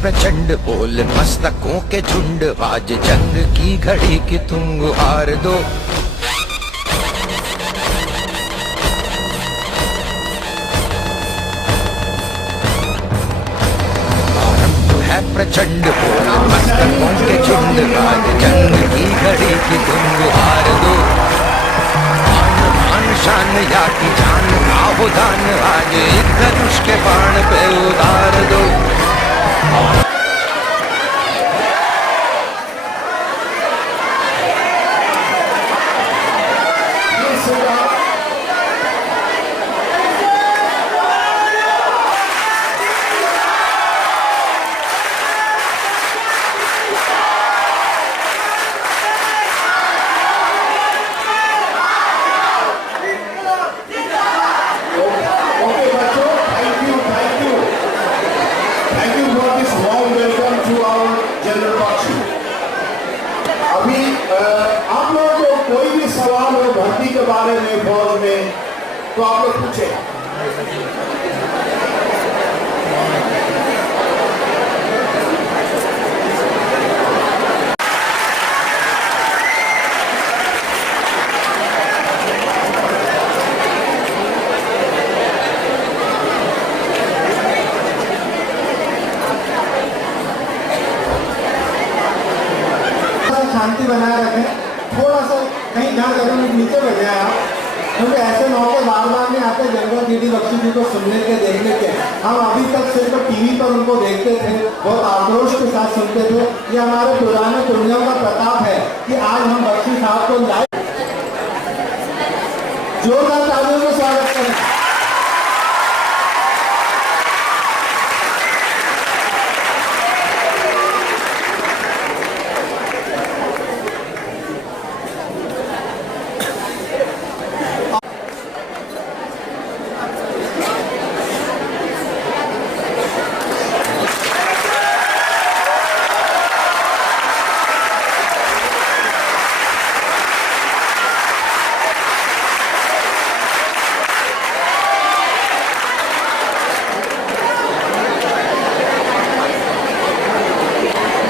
प्रचंड बोल मस्तकों के झुंड, आज जंग की घड़ी की तुम गुहार दो। आरंभ है प्रचंड बोल मस्तकों के झुंड, आज जंग की घड़ी की तुम गुहार दो। आन शान या की जान का वो दान, आज एक धनुष के बाण पे उतार दो। आप लोगों को कोई भी सवाल हो भर्ती के बारे में फौज में तो आप लोग पूछे। शांति बनाए रखें, थोड़ा सा कहीं ध्यान करें, नीचे बैठे हैं आप, क्योंकि ऐसे मौके बार बार नहीं आते जनरल दीदी बख्शी जी को सुनने के देखने के। हम अभी तक सिर्फ टीवी पर उनको देखते थे, बहुत आक्रोश के साथ सुनते थे। ये हमारे पुराने पुण्यों का प्रताप है कि आज हम बख्शी साहब को लाइव जोरदार तालियों में स्वागत करें।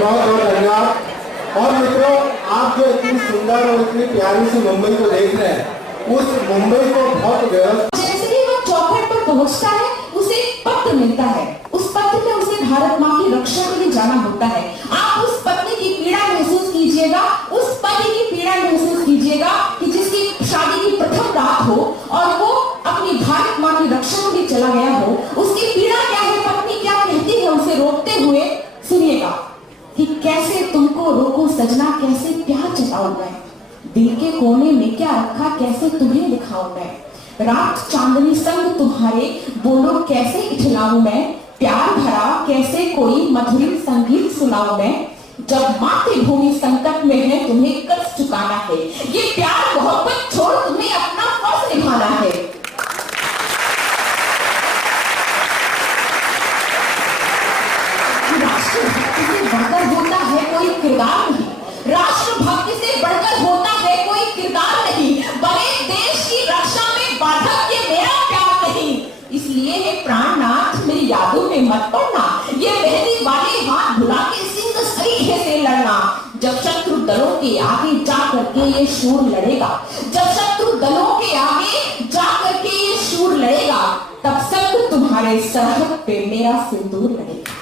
बहुत बहुत धन्यवाद। और मित्रों, आप जो इतनी सुंदर और इतनी प्यारी सी मुंबई को देख रहे हैं, उस मुंबई को बहुत व्यवस्थित, जैसे ही वो चौखट पर पहुंचता है उसे पत्र मिलता है। उस पत्र में उसे भारत माँ की रक्षा के लिए जाना होता है। आप उस पत्नी की पीड़ा महसूस कीजिएगा, उस पति की पीड़ा महसूस कीजिएगा कि जिसकी शादी की प्रथम रात हो और वो अपनी भारत माँ की रक्षा के लिए चला गया हो। उसकी पीड़ा क्या है, पत्नी क्या कहती है उसे रोकते हुए, सुनिएगा कि कैसे तुमको रोको सजना, कैसे प्यार जताऊं मैं, दिल के कोने में क्या रखा, कैसे तुम्हें दिखाऊं मैं, रात चांदनी संग तुम्हारे, बोलो कैसे इठलाऊं मैं, प्यार भरा कैसे कोई मधुर संगीत सुनाऊं मैं, जब मातृभूमि संकट में है तुम्हें कर्ज चुकाना है, ये प्यार मोहब्बत छोड़ तुम्हें अपना फर्ज निभाना है। राष्ट्रभक्ति से बढ़कर होता है कोई किरदार नहीं, राष्ट्रभक्ति से बढ़कर होता है कोई किरदार नहीं, बड़े देश की रक्षा में बाधक ये मेरा प्यार नहीं। इसलिए है प्राणनाथ मेरी यादों में मत पड़ना, ये मेहंदी वाले हाथ भुला के सिंह सरीखे से लड़ना। जब शत्रु दलों के आगे जा करके ये शूर लड़ेगा, जब शत्रु दलों के आगे जा करके ये शूर लड़ेगा, तब संग तुम्हारे सरहद पे मेरा सिंदूर लड़ेगा।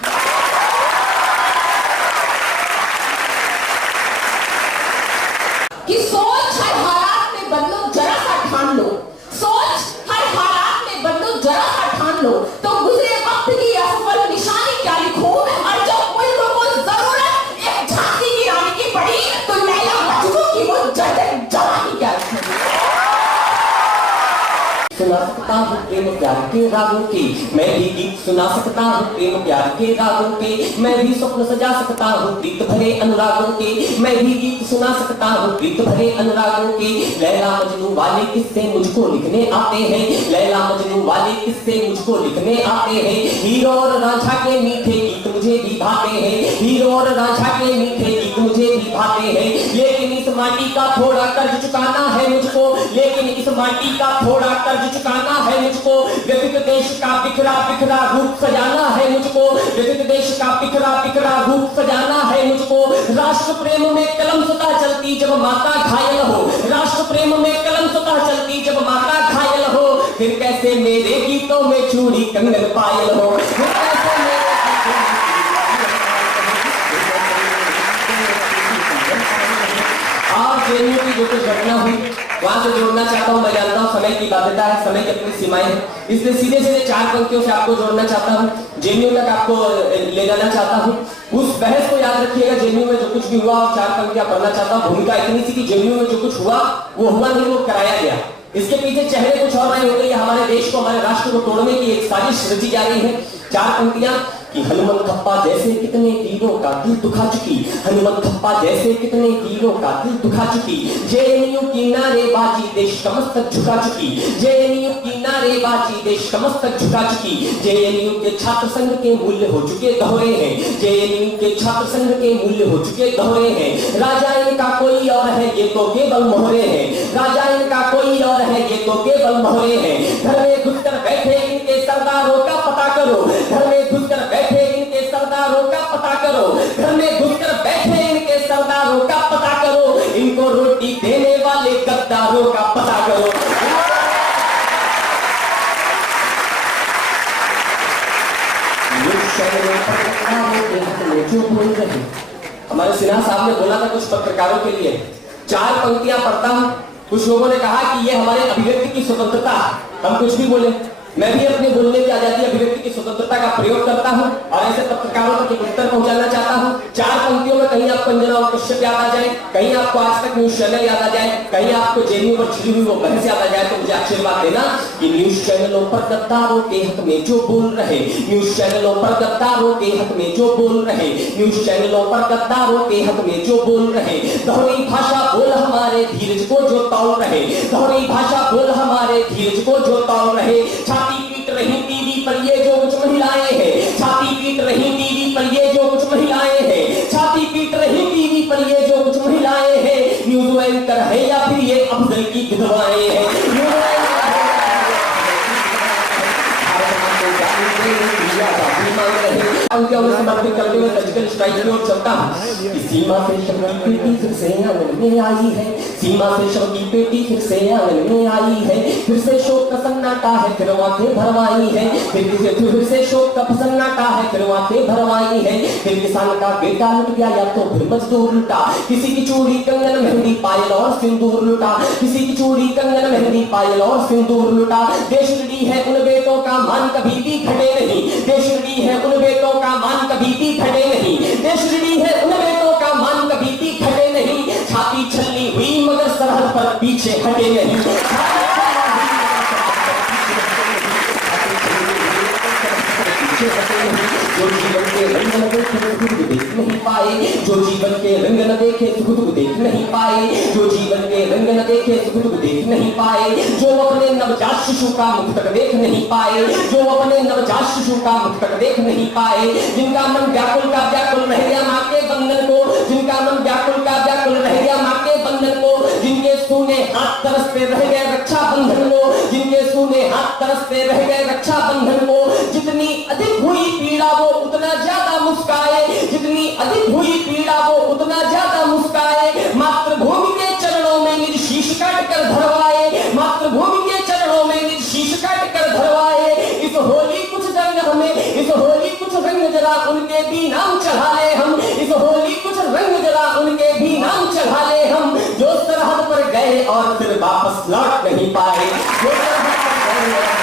कि सोच हर हालात में बदलो, जरा सा ठान लो, सोच हर हालात में बदलो, जरा सा ठान लो, तो गुजरे वक्त की असफल निशानी क्या लिखूं, और जब मुल्क को जरूरत एक झांसी की रानी की पड़ी, तो लैला मजनू की वो जर्जर जवानी क्या लिखूं। सुना सकता हूँ प्रेम प्यार के रागों के, मैं भी गीत सुना सकता हूँ प्रेम प्यार के रागों के, मैं भी स्वप्न सजा सकता हूँ प्रीत भरे अनुरागों के, मैं भी गीत सुना सकता हूँ प्रीत भरे अनुरागों के। लैला मजनू वाले किस्से मुझको लिखने आते हैं, लैला मजनू वाले किस्से मुझको लिखने आते हैं, हीरो और रांझा के मीठे गीत मुझे भी भाते हैं, हीरो और रांझा के मीठे गीत मुझे भी भाते हैं, लेकिन इस माटी का थोड़ा कर्ज चुकाना है मुझको, लेकिन इस माटी का थोड़ा कर्ज चुकाना है मुझको। व्यथित देश का बिखरा बिखरा रूप सजाना है मुझको, व्यथित देश का बिखरा बिखरा रूप सजाना है मुझको। राष्ट्र प्रेम में कलम स्वतः चलती जब माता घायल हो, राष्ट्र प्रेम में कलम स्वतः चलती जब माता घायल हो, फिर कैसे मेरे गीतों में चूड़ी कंगन पायल हो। फिर कैसे मेरे जेएनयू की जो कुछ घटना हुई वहां से जोड़ना चाहता हूं। मैं जानता हूं समय की बाध्यता है, समय की अपनी सीमाएं हैं, इसलिए सीधे सीधे 4 पंक्तियों से आपको जोड़ना चाहता हूं, जेएनयू तक आपको ले जाना चाहता हूं। उस बहस को याद रखिएगा, जेएनयू में जो कुछ भी हुआ और 4 पंक्तियां पढ़ना चाहता हूं। भूमिका इतनी सी कि जेएनयू में जो कुछ हुआ वो हुआ नहीं, वो कराया गया। इसके पीछे चेहरे कुछ और रहे होंगे। हमारे देश को, हमारे राष्ट्र को तोड़ने की एक साजिश रची जा रही है। 4 पंक्तियां कि हनुमंत थप्पा जैसे कितने तीरों का दिल दुखा चुकी, हनुमंत थप्पा जैसे कितने तीरों का दिल दुखा चुकी। जेएनयू की नारेबाजी देश का मस्तक झुका चुकी, जेएनयू की नारेबाजी देश का मस्तक झुका चुकी। जेएनयू के छात्र संघ के मूल्य हो चुके दोहरे हैं, जेएनयू के छात्र संघ के मूल्य हो चुके दोहरे हैं। राजा इनका कोई और है ये तो केवल मोहरे हैं, राजा इनका कोई और है ये तो केवल मोहरे हैं। घर में घुसकर बैठे इनके सरदारों का पता करो, घर में घुसकर बैठे इनके सरदारों का पता करो, घर में घुसकर बैठे इनके सरदारों का पता करो। इनको रोटी देने वाले गद्दारों का पता करो। जो बोल रहे हमारे सिन्हा साहब ने बोला था कुछ पत्रकारों के लिए, 4 पंक्तियां पढ़ता हूं। कुछ लोगों ने कहा कि ये हमारे अभिव्यक्ति की स्वतंत्रता, हम कुछ भी बोले। मैं भी अपने बोलने की आजादी, अभिव्यक्ति की स्वतंत्रता का प्रयोग करता हूं और ऐसे पत्रकारों तक एक उत्तर पहुंचाना चाहता हूं। 4 पंक्तियों में कहीं आपको अंजना और कश्यप याद आ जाए, कहीं आपको आज तक न्यूज चैनल याद आ जाए, कहीं आपको जेएनयू पर छिड़ी हुई वो बहस याद आ जाए, तो मुझे आशीर्वाद देना कि न्यूज चैनलों पर गद्दारों के हक में जो बोल रहे, न्यूज चैनलों पर गद्दारों के हक में जो बोल रहे, न्यूज चैनलों पर गद्दारों के हक में जो बोल रहे। दोहरी भाषा बोल हमारे धीरज को जो तौल रहे, दोहरी भाषा बोल हमारे धीरज को जो तौल रहे। छाती पीट रही टीवी पर ये जो कुछ महिलाएं हैं, छाती पीट रही टीवी पर ये जो कुछ महिलाएं हैं, छाती पीट रही टीवी पर ये जो कुछ महिलाएं हैं। न्यूज एंकर है या फिर ये अफजल की विधवाएं हैं। समर्पित करते हुए सर्जिकल स्ट्राइक की ओर चलता हूं। सीमा से शव की पेटी फिर से आंगन में आई है, सीमा से शव की पेटी फिर से आंगन में आई है। फिर से शोक का सन्नाटा है, फिर आंखें भरवाई है, फिर से शोक का सन्नाटा है, फिर आंखें भरवाई है। फिर किसान का बेटा लुट गया या तो फिर मजदूर लुटा, किसी की चूड़ी कंगन मेहंदी पायल और सिंदूर लुटा, किसी की चूड़ी कंगन मेहंदी पायल और सिंदूर लुटा। देश लड़ी है उन बेटों का मान कभी भी घटे नहीं, देश लड़ी है उन बेटों का मान कभी भी घटे नहीं, देश लड़ी है उन बेटों का मान कभी भी घटे नहीं। छाती छलनी हुई मगर सरहद पर पीछे हटे नहीं। जो जीवन के रंग न देखे सुख देख नहीं पाए, जो जीवन के रंग न देखे सुख देख नहीं पाए, जो जीवन के रंग न देखे सुख देख नहीं पाए। जो अपने नवजात शिशु का मुख तक देख नहीं पाए, जो अपने नवजात शिशु का मुख तक देख नहीं पाए। जिनका मन व्याकुल का व्याकुल रह गया माँ के बंधन को, जिनका मन व्याकुल का व्याकुल रह गया माँ के बंधन को। जिनके सूने हाथ तरसते रह गए रक्षा बंधन को, जिनके सूने हाथ तरसते रह गए रक्षा बंधन को। जितनी अधिक हुई पीड़ा वो उतना ज्यादा मुस्काए, जितनी अधिक हुई पीड़ा वो उतना ज्यादा मुस्काए। मातृभूमि के चरणों में निज शीश काट कर धरवाए, मातृभूमि के चरणों में निज शीश काट कर धरवाए। इस होली कुछ रंग हमें, इस होली कुछ रंग जरा उनके भी नाम चढ़ा ले हम, इस होली कुछ रंग जरा उनके भी नाम चढ़ा ले हम। जो सरहद पर गए और फिर वापस लौट नहीं पाए, जो सरहद पर गए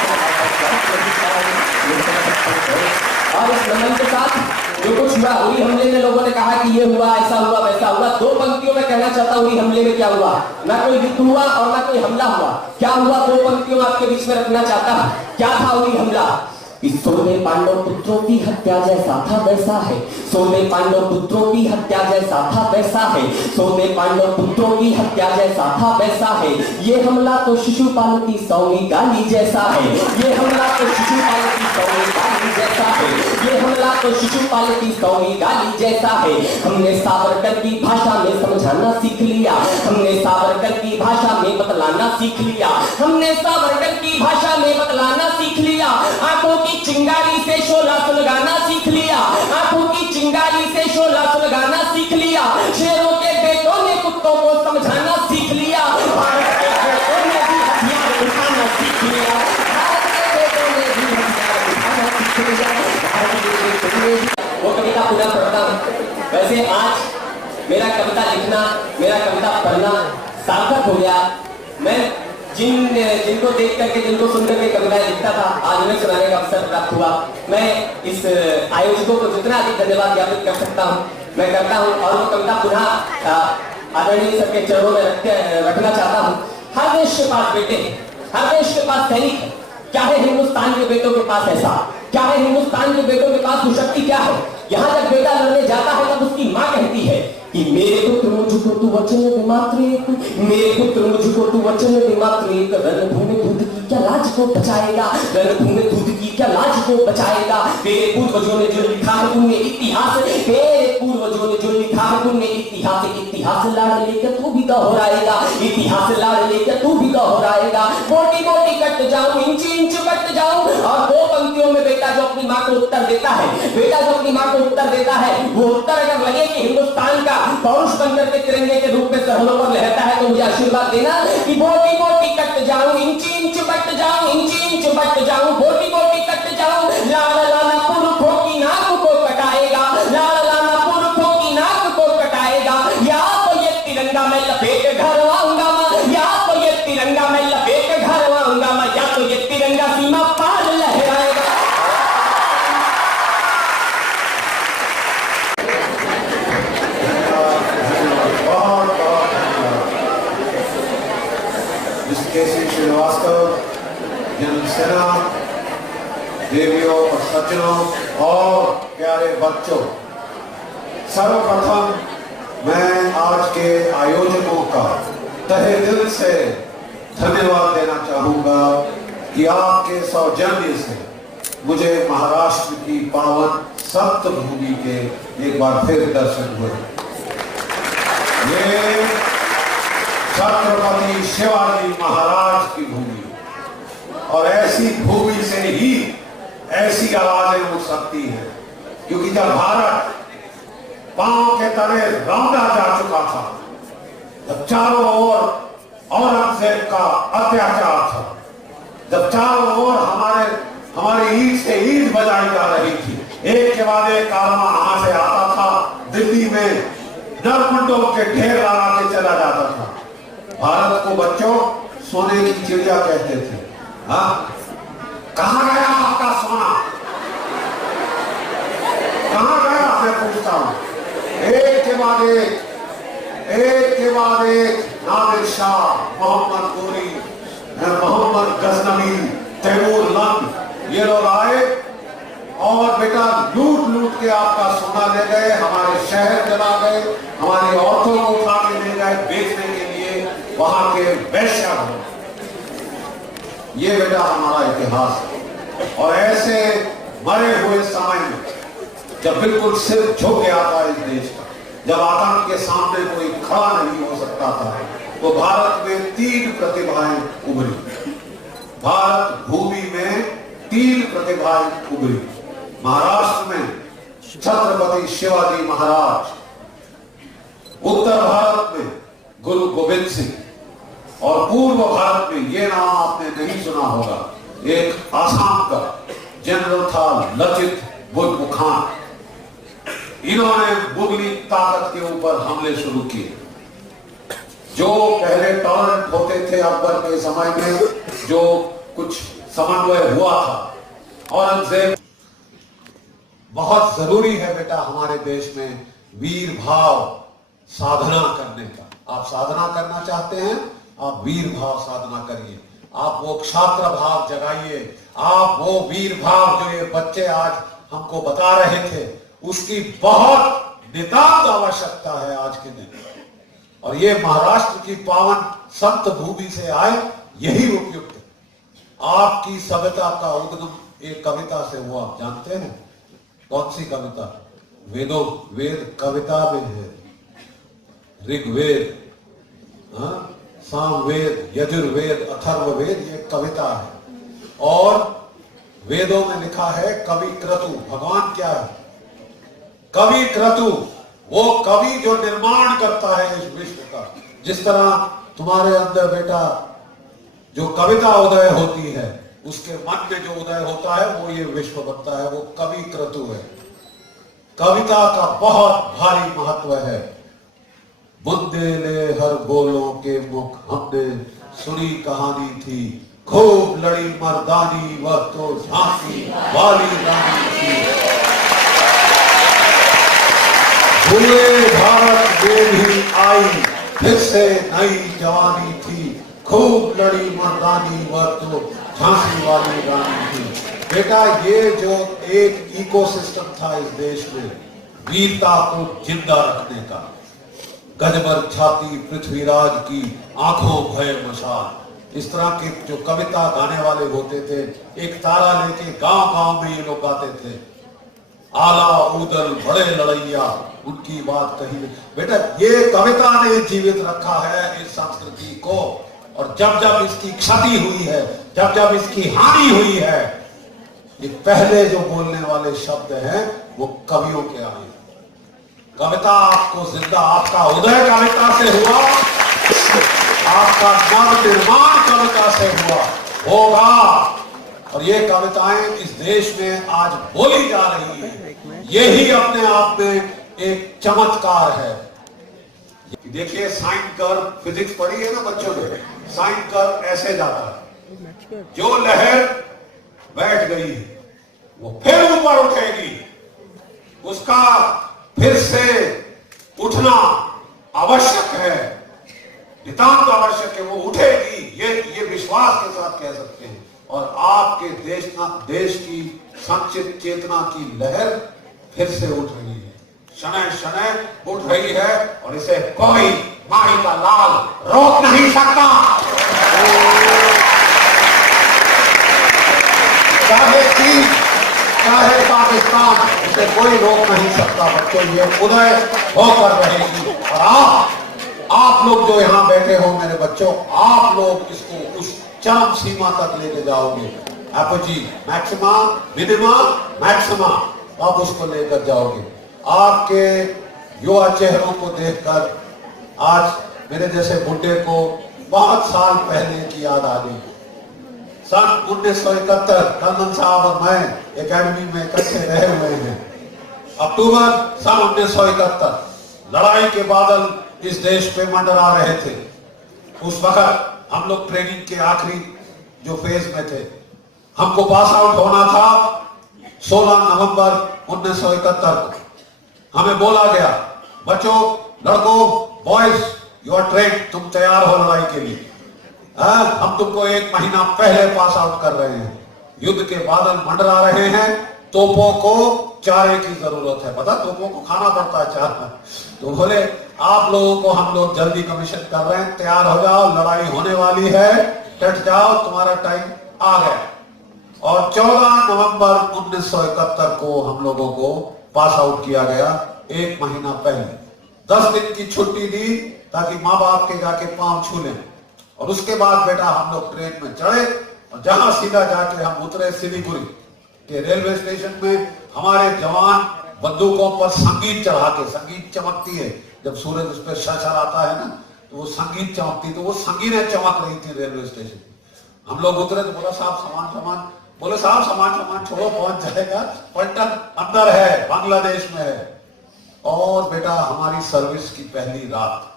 और इस नमन के साथ जो कुछ हुआ उरी हमले में लोगों ने कहा कि ये हुआ, ऐसा हुआ, वैसा हुआ। 2 पंक्तियों में कहना चाहता हूँ उरी हमले में क्या हुआ। ना कोई युद्ध हुआ और ना कोई हमला हुआ। क्या हुआ 2 पंक्तियों में आपके बीच में रखना चाहता हूँ। क्या था उरी हमला? कि 16 पांडव पुत्रों की हत्या जैसा था वैसा है, 16 पांडव पुत्रों की हत्या जैसा था वैसा है, 16 पांडव पुत्रों की हत्या जैसा था वैसा है। ये हमला तो शिशुपाल की 100वीं गाली जैसा है, ये हमला तो शिशुपाल की 100वीं गाली जैसा है, ये हमला तो शिशुपाल की 100वीं गाली जैसा है। हमने सावरकर की भाषा में समझाना सीख लिया, हमने सावरकर की भाषा में बतलाना सीख लिया, हमने सावरकर की भाषा में बतलाना सीख लिया। आंखों की चिंगारी से शोला सुलगाना सीख लिया, आंखों की चिंगारी से शोला सुलगाना सीख लिया। शेरों के बेटों ने कुत्तों को समझाना सीख लिया, भारत के बेटों ने भी हथियार उठाना सीख लिया, भारत के बेटों ने भी हथियार उठाना सीख लिया, भारत के बेटों ने भी। वो कविता पूरा पढ़ता हूं। वैसे आज मेरा कविता लिखना, मेरा कविता पढ़ना सार्थक हो गया। मैं जिनको देख करके, जिनको सुन करके कविताएं लिखता था, आज उन्हें सुनाने का अवसर प्राप्त हुआ। मैं इस आयोजकों को जितना अधिक धन्यवाद ज्ञापित कर सकता हूँ मैं करता हूँ, और वो कविता पुनः आदरणीय सबके चरणों में रखना चाहता हूँ। हर देश के पास बेटे हैं, हर देश के पास सैनिक है, क्या है हिंदुस्तान के बेटों के पास ऐसा, क्या है हिंदुस्तान के बेटों के पास वो शक्ति क्या है। यहाँ जब बेटा लड़ने जाता है तब उसकी माँ कहती है कि मेरे पुत्र मुझको तू वचन दे मात्र एक, मेरे पुत्र मुझको तू वचन दे मात्र एक, रणभूमि दूध की क्या लाज को बचाएगा, रणभूमि दूध की क्या लाज को बचाएगा। तेरे पूर्वजों ने जो लिखा है तुमने इतिहास, तेरे पूर्वजों ने जो लिखा है तुमने इतिहास, इतिहास लाड़ लेकर तू भी दोहराएगा, इतिहास लाड़ लेकर तू भी दोहराएगा। मोटी मोटी कट जाऊं, इंच इंच कट जाऊं, और 2 पंक्तियों में बेटा जो अपनी माँ को उत्तर देता है, बेटा जो अपनी माँ को उत्तर देता है, वो उत्तर अगर लगे कि हिंदुस्तान का पौरुष बनकर के तिरंगे के रूप में सरहदों पर लहरता है, तो मुझे आशीर्वाद देना कि मोटी मोटी कट जाऊं, इंच इंच बट जाऊं, इंच इंच बट जाऊं, मोटी मोटी कट जाऊं। लाल लाला पुरखों की नाक को कटाएगा, लाल लाला पुरखों की नाक को कटाएगा। या तो ये तिरंगा मैं लपेट घर आऊंगा मैं, या तो ये तिरंगा मैं लपेट घर आऊंगा मैं, या तो ये तिरंगा सीमा पार लहराएगा। केसी श्रीवास्तव, जनरल सेना, देवियों और सज्जनों और प्यारे बच्चों, सर्वप्रथम मैं आज के आयोजकों का तहे दिल से धन्यवाद देना चाहूंगा कि आपके सौजन्य से मुझे महाराष्ट्र की पावन सप्त भूमि के एक बार फिर दर्शन हुए। ये छत्रपति शिवाजी महाराज की भूमि, और ऐसी भूमि से ही ऐसी आवाजें उठ सकती हैं, क्योंकि जब भारत पांव के तले रौंदा जा चुका था, जब चारों ओर औरंगजेब का अत्याचार था, जब चारों ओर हमारी ईद से ईद बजाई जा रही थी, एक के बाद एक कारमा यहां से आता था, दिल्ली में नरकुंडों के ढेर लगा के चला जाता था। भारत को बच्चों सोने की चिड़िया कहते थे। हाँ, कहां गया आपका सोना, कहां गया, मैं पूछता हूं। एक के बाद एक नादिर शाह, मोहम्मद गोरी, मोहम्मद गजनवी, तैमूर लंग, ये लोग आए और बेटा लूट लूट के आपका सोना ले गए, हमारे शहर जला गए, हमारी औरतों को उठा के ले गए बेचने के लिए वहां के वैश्या। ये बेटा हमारा इतिहास है। और ऐसे मरे हुए समय में जब बिल्कुल सिर झुक गया था इस देश का, जब आतंक के सामने कोई खड़ा नहीं हो सकता था, तो भारत में 3 प्रतिभाएं उभरी। भारत भूमि में 3 प्रतिभाएं उभरी। महाराष्ट्र में छत्रपति शिवाजी महाराज, उत्तर भारत में गुरु गोविंद सिंह, और पूर्व भारत में ये नाम आपने नहीं सुना होगा, एक आसाम का जनरल था लचित बुरमुखान। इन्होंने मुगली ताकत के ऊपर हमले शुरू किए। जो पहले टॉलरेंट होते थे अकबर के समय में, जो कुछ समन्वय हुआ था, औरंगजेब। बहुत जरूरी है बेटा हमारे देश में वीर भाव साधना करने का। आप साधना करना चाहते हैं, आप वीर भाव साधना करिए, आप वो क्षात्र भाव जगाइए, आप वो वीर भाव जो ये बच्चे आज हमको बता रहे थे, उसकी बहुत नितांत आवश्यकता है आज के दिन। और ये महाराष्ट्र की पावन संत भूमि से आए, यही उपयुक्त है। आपकी सभ्यता का उद्गम एक कविता से हुआ, आप जानते हैं कौन सी कविता? वेद कविता में है। ऋग्वेद, सामवेद, यजुर्वेद, अथर्ववेद, ये कविता है। और वेदों में लिखा है कवि क्रतु। भगवान क्या है? कवि क्रतु, वो कवि जो निर्माण करता है इस विश्व का। जिस तरह तुम्हारे अंदर बेटा जो कविता उदय होती है, उसके मन में जो उदय होता है वो ये विश्व बनता है, वो कवि क्रतु है। कविता का बहुत भारी महत्व है। बुंदेले हर बोलों के मुख, हमने सुनी कहानी थी, खूब लड़ी मर्दानी, वह तो झांसी वाली रानी थी। पूरे भारत में भी आई फिर से नई जवानी थी, खूब लड़ी मर्दानी, वह तो झांसी वाली रानी थी। बेटा ये जो एक इकोसिस्टम था इस देश में, वीरता को जिंदा रखने का, गजबर छाती पृथ्वीराज की आंखों भय मशाल, इस तरह के जो कविता गाने वाले होते थे, एक तारा लेके गांव गांव में ये लोग गाते थे। आला उदल बड़े लड़ैया, उनकी बात कही। बेटा ये कविता ने जीवित रखा है इस संस्कृति को। और जब जब इसकी क्षति हुई है, जब जब इसकी हानि हुई है, ये पहले जो बोलने वाले शब्द हैं वो कवियों के आए। कविता आपको जिंदा, आपका उदय कविता से हुआ, आपका नव निर्माण कविता से हुआ होगा। और ये कविताएं इस देश में आज बोली जा रही है, यही अपने आप में एक चमत्कार है। देखिए साइन कर्व, फिजिक्स पढ़ी है ना बच्चों ने, साइन कर्व ऐसे जाता है, जो लहर बैठ गई वो फिर ऊपर उठेगी, उसका फिर से उठना आवश्यक है, नितांत आवश्यक है, वो उठेगी, ये विश्वास के साथ कह सकते हैं। और आपके देश की संचित चेतना की लहर फिर से उठ रही है, शनय शनय उठ रही है, और इसे कोई माही का लाल रोक नहीं सकता। चाहे चीन, चाहे पाकिस्तान, इसे कोई रोक नहीं सकता। बच्चों ये उदय होकर रहेगी। और आप लोग जो यहाँ बैठे हो मेरे बच्चों, आप लोग इसको उस चरम सीमा तक लेके जाओगे। एपोजी, मैक्सिमा, मिनिमा, मैक्सिमा, आप उसको लेकर जाओगे। आपके युवा चेहरों को देखकर आज मेरे जैसे बुड्ढे को बहुत साल पहले की याद आ गई। सन 1971 कर्नल साहब और मैं एकेडमी में इकट्ठे रहे हुए हैं। अक्टूबर सन 1971, लड़ाई के बादल इस देश पे मंडरा रहे थे। उस वक्त हम लोग ट्रेनिंग के आखिरी जो फेज में थे, हमको पास आउट होना था 16 नवंबर 1971 को। हमें बोला गया, बच्चों, लड़कों, बॉयज, यू आर ट्रेन, तुम तैयार हो लड़ाई के लिए। हम तुमको 1 महीना पहले पास आउट कर रहे हैं। युद्ध के बादल मंडरा रहे हैं, तोपों को चारे की जरूरत है। पता, तोपों को खाना पड़ता है चारा। तो बोले आप लोगों को हम लोग जल्दी कमीशन कर रहे हैं, तैयार हो जाओ, लड़ाई होने वाली है, डट जाओ, तुम्हारा टाइम आ गया। और 14 नवंबर 1971 को हम लोगों को पास आउट किया गया, 1 महीना पहले। 10 दिन की छुट्टी दी ताकि माँ बाप के जाके पांव छू लें। और उसके बाद बेटा हम लोग ट्रेन में चढ़े, और जहां सीधा जाके हम उतरे सिलीगुड़ी के रेलवे स्टेशन में। हमारे जवान बंदूकों पर संगीत चढ़ा के, संगीत चमकती है जब सूरज उस पर शशर आता है ना, तो वो संगीत चमकती, तो वो संगीतें चमक रही थी रेलवे स्टेशन। हम लोग उतरे तो बोला साहब सामान, बोले साहब सामान छोड़ो, पहुंच जाएगा, पलटन अंदर है, बांग्लादेश में है। और बेटा हमारी सर्विस की पहली रात,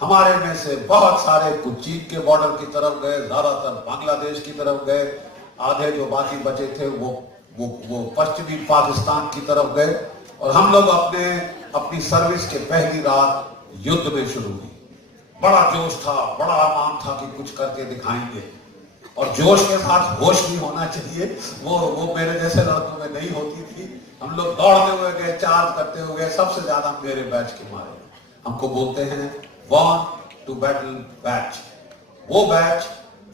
हमारे में से बहुत सारे कुछ चीन के बॉर्डर की तरफ गए, ज्यादातर बांग्लादेश की तरफ गए, आधे जो बाकी बचे थे वो पश्चिमी पाकिस्तान की तरफ गए। और हम लोग अपनी सर्विस के पहली रात युद्ध में शुरू हुई। बड़ा जोश था, बड़ा अरमान था कि कुछ करके दिखाएंगे। और जोश के साथ होश भी होना चाहिए। वो मेरे जैसे लड़कों में नहीं होती थी। हम लोग दौड़ते हुए गए, चार्ज करते हुए, सबसे ज्यादा मेरे बैच के मारे। हमको बोलते हैं बॉर्न टू बैटल बैच, वो बैच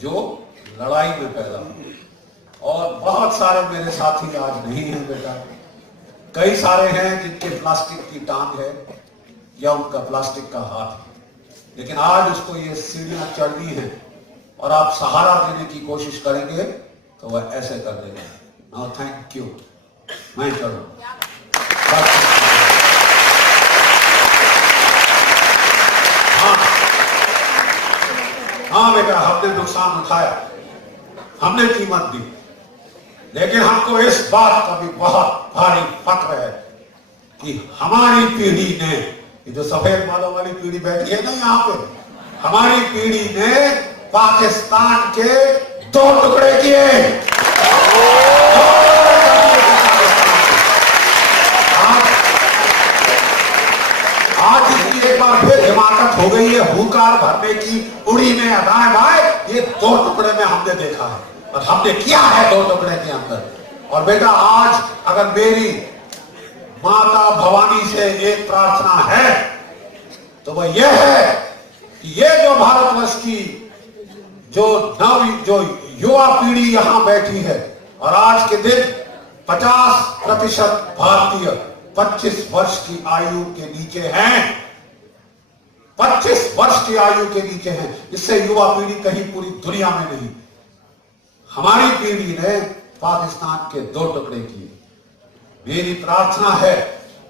जो लड़ाई में पैदा हुआ। और बहुत सारे मेरे साथी आज नहीं हैं बेटा, कई सारे हैं जिनके प्लास्टिक की टांग है या उनका प्लास्टिक का हाथ है, लेकिन आज उसको ये सीढ़ियां चढ़नी है और आप सहारा देने की कोशिश करेंगे तो वह ऐसे कर देगा। नो थैंक यू, मैं चढ़ू। हाँ बेटा, हमने नुकसान उठाया, हमने कीमत दी, लेकिन हमको इस बात का भी बहुत भारी फख्र है कि हमारी पीढ़ी ने, ये जो सफेद बालों वाली पीढ़ी बैठी है ना यहाँ पे, हमारी पीढ़ी ने पाकिस्तान के 2 टुकड़े किए। आज इसकी एक बार फिर हिमाकत हो गई है हुंकार भरने की, उड़ी में अदाएं बाएं, ये 2 टुकड़े में हमने देखा है और हमने किया है 2 टुकड़े के अंदर। और बेटा आज अगर मेरी माता भवानी से एक प्रार्थना है तो वह यह है कि ये जो भारतवर्ष की जो युवा पीढ़ी यहां बैठी है और आज के दिन 50% भारतीय 25 वर्ष की आयु के नीचे हैं, 25 वर्ष की आयु के नीचे हैं। इससे युवा पीढ़ी कहीं पूरी दुनिया में नहीं। हमारी पीढ़ी ने पाकिस्तान के 2 टुकड़े किए। मेरी प्रार्थना है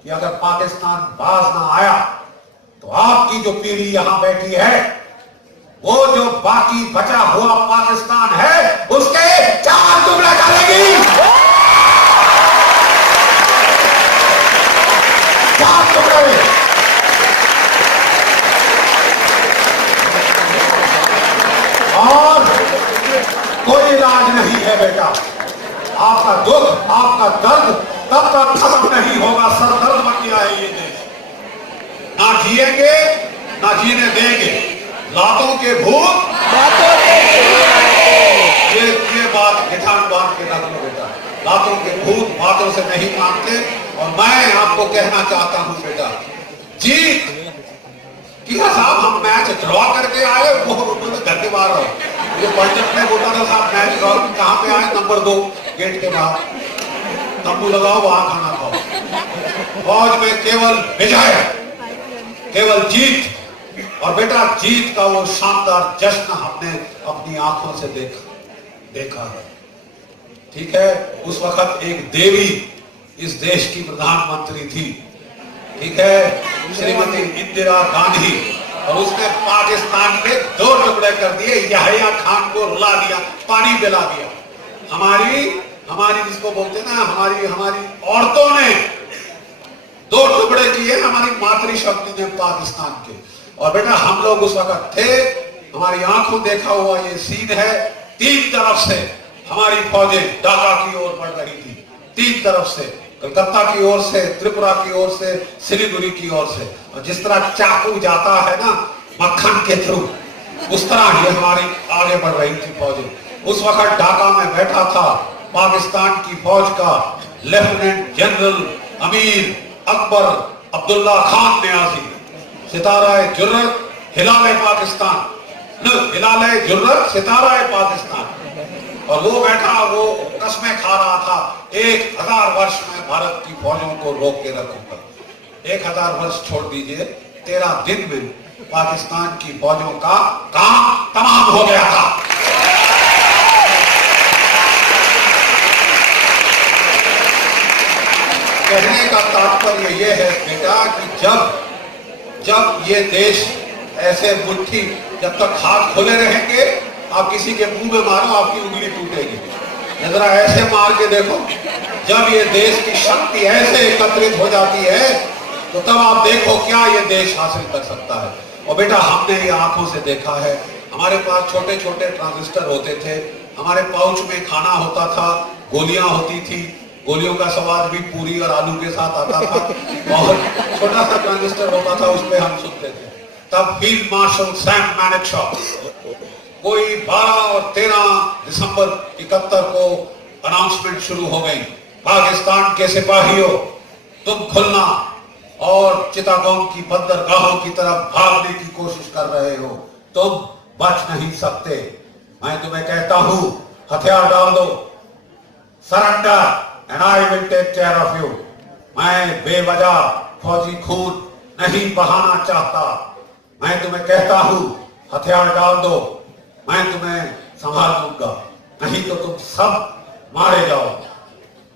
कि अगर पाकिस्तान बाज ना आया तो आपकी जो पीढ़ी यहां बैठी है, वो जो बाकी बचा हुआ पाकिस्तान है, उसके 4 टुकड़े करेगी। 4 टुकड़े। और कोई इलाज नहीं है बेटा, आपका दुख, आपका दर्द तब तक खत्म नहीं होगा। सरदर्द बन गया है ये देश, ना जिएंगे ना जीने देंगे। लातों के भूत ये बात गिठान बांध के रख लो बेटा, लातों के भूत बातों से नहीं मानते। और मैं आपको कहना चाहता हूं बेटा, जीत किया साहब, हम मैच ड्रॉ करके आए, वो घर के बाहर हो। जो पंडित ने बोला था साहब मैच ड्रॉ, कहां पे आए? नंबर 2 गेट के बाहर, तंबू लगाओ, वहां खाना खाओ। फौज में केवल विजय, केवल जीत। और बेटा जीत का वो शानदार जश्न हमने अपनी आंखों से देखा है। ठीक है, उस वक्त एक देवी इस देश की प्रधानमंत्री थी, ठीक है, श्रीमती इंदिरा गांधी, और उसने पाकिस्तान के 2 टुकड़े कर दिए। यहया खान को रुला दिया, पानी पिला दिया। हमारी जिसको बोलते ना, हमारी औरतों ने 2 टुकड़े किए, हमारी मातृशक्ति ने पाकिस्तान के। और बेटा हम लोग उस वक्त थे, हमारी आंखों देखा हुआ ये सीन है। 3 तरफ से हमारी फौजें ढाका की ओर बढ़ रही थी, 3 तरफ से, कलकत्ता की ओर से, त्रिपुरा की ओर से, सिलीगुड़ी की ओर से। और जिस तरह चाकू जाता है ना मक्खन के थ्रू, उस तरह ये हमारी आगे बढ़ रही थी फौजें। उस वक्त ढाका में बैठा था पाकिस्तान की फौज का lieutenant general Amir Akbar Abdullah Khan Niazi, सितारा जुर्रत हिलाल पाकिस्तान, हिलाल जुर्रत सितारा पाकिस्तान। और वो बैठा, वो कस्में खा रहा था, 1000 वर्ष में भारत की फौजों को रोक के रखूंगा। 1000 वर्ष छोड़ दीजिए, 13 दिन में पाकिस्तान की फौजों का काम तमाम हो गया था। कहने का तात्पर्य यह है बेटा कि जब ये देश ऐसे मुट्ठी, जब तक हाथ खोले रहेंगे, आप किसी के मुंह में मारो आपकी उंगली टूटेगी। जरा ऐसे मार के देखो, जब ये देश की शक्ति ऐसे एकत्रित हो जाती है तो तब आप देखो क्या ये देश हासिल कर सकता है। और बेटा हमने ये आंखों से देखा है। हमारे पास छोटे छोटे ट्रांजिस्टर होते थे, हमारे पाउच में खाना होता था, गोलियां होती थी, गोलियों का स्वाद भी पूरी और आलू के साथ आता था, और छोटा सा ट्रांजिस्टर होता था, उस पर हम सुनते थे। तब फील्ड मार्शल सैम मैनेक्शॉ कोई 12 और 13 दिसंबर 71 को अनाउंसमेंट शुरू हो गई, पाकिस्तान के सिपाहियों तुम खुलना और चिटागोंग की बंदरगाहों की तरफ भागने की कोशिश कर रहे हो, तुम बच नहीं सकते। मैं तुम्हें कहता हूं हथियार डाल दो, surrender and I will take care of you. मैं बेवजह फौजी खून नहीं बहाना चाहता। मैं तुम्हें कहता हूं हथियार डाल दो, मैं तुम्हें संभाल लूंगा, नहीं तो तुम सब मारे जाओ।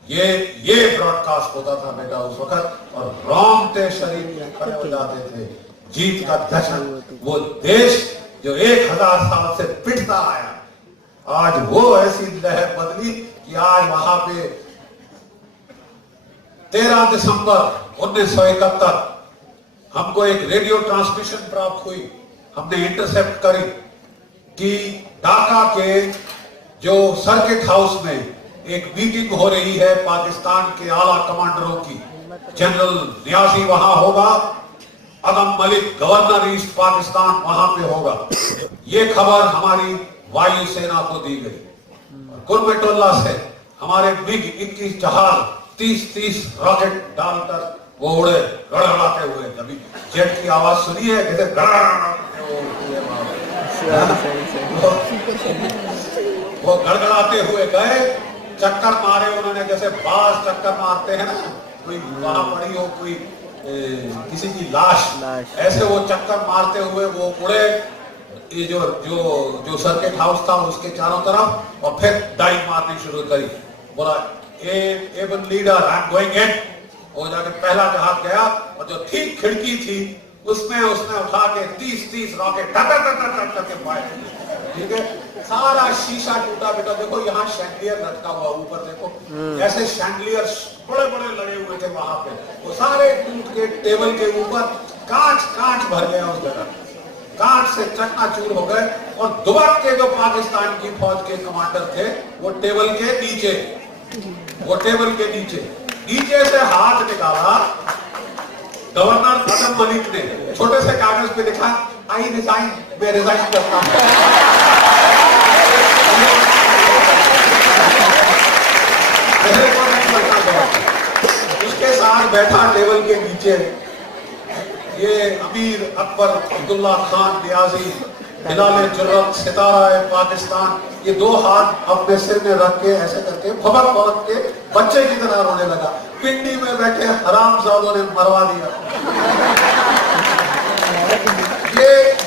ये ब्रॉडकास्ट होता था बेटा उस वक्त, और रोंगटे शरीर में खड़े हो जाते थे। जीत का जश्न, वो देश जो 1000 साल से पिटता आया, आज वो ऐसी लहर बदली कि आज वहां पे 13 दिसंबर 1971 हमको एक रेडियो ट्रांसमिशन प्राप्त हुई, हमने इंटरसेप्ट करी कि ढाका के जो सर्किट हाउस में एक मीटिंग हो रही है पाकिस्तान के आला कमांडरों की। जनरल नियाजी वहां होगा, अदम मलिक गवर्नर ईस्ट पाकिस्तान वहां पे होगा। ये खबर हमारी वायुसेना को दी गई। कुर्बेटुल्ला से हमारे मिग 21 जहाज 30 रॉकेट डालकर वो उड़े गड़गड़ाते हुए। कभी जेट की आवाज सुनी है जैसे वो गड़गड़ाते हुए गए, चक्कर मारे उन्होंने, जैसे बाज चक्कर मारते हैं ना, कोई वहां पड़ी हो कोई किसी की लाश, ऐसे वो चक्कर मारते हुए वो उड़े ये जो सर्किट हाउस था उसके चारों तरफ, और फिर डाइव मारनी शुरू करी। बोला Avon leader I am going in. वो जाके पहला जहाज गया और जो ठीक खिड़की थी उसमें उसने उठा के 30 रॉकेट करके फायर किए। ठीक है, सारा शीशा टूटा बेटा। देखो यहाँ शैंडलियर लटका हुआ ऊपर, देखो ऐसे शैंडलियर बड़े बड़े लगे हुए थे वहां पे, वो सारे टूट के टेबल के ऊपर कांच भर गया उस जगह, कांच से चकनाचूर हो गए। और दुबक के जो पाकिस्तान की फौज के कमांडर थे वो टेबल के नीचे से हाथ निकाला। गवर्नर अदम मलिक ने छोटे से कागज पे लिखा आई रिजाइन, मैं रिजाइन करता हूं। उसके साथ बैठा टेबल के नीचे ये अमीर अकबर अब्दुल्ला खान नियाजी, हिलाले जुर्रत सितारा पाकिस्तान, ये 2 हाथ अपने सिर में रख के ऐसे करके फबक के बच्चे की तरह रोने लगा। पिंडी में बैठे हरामजादों ने मरवा दिया।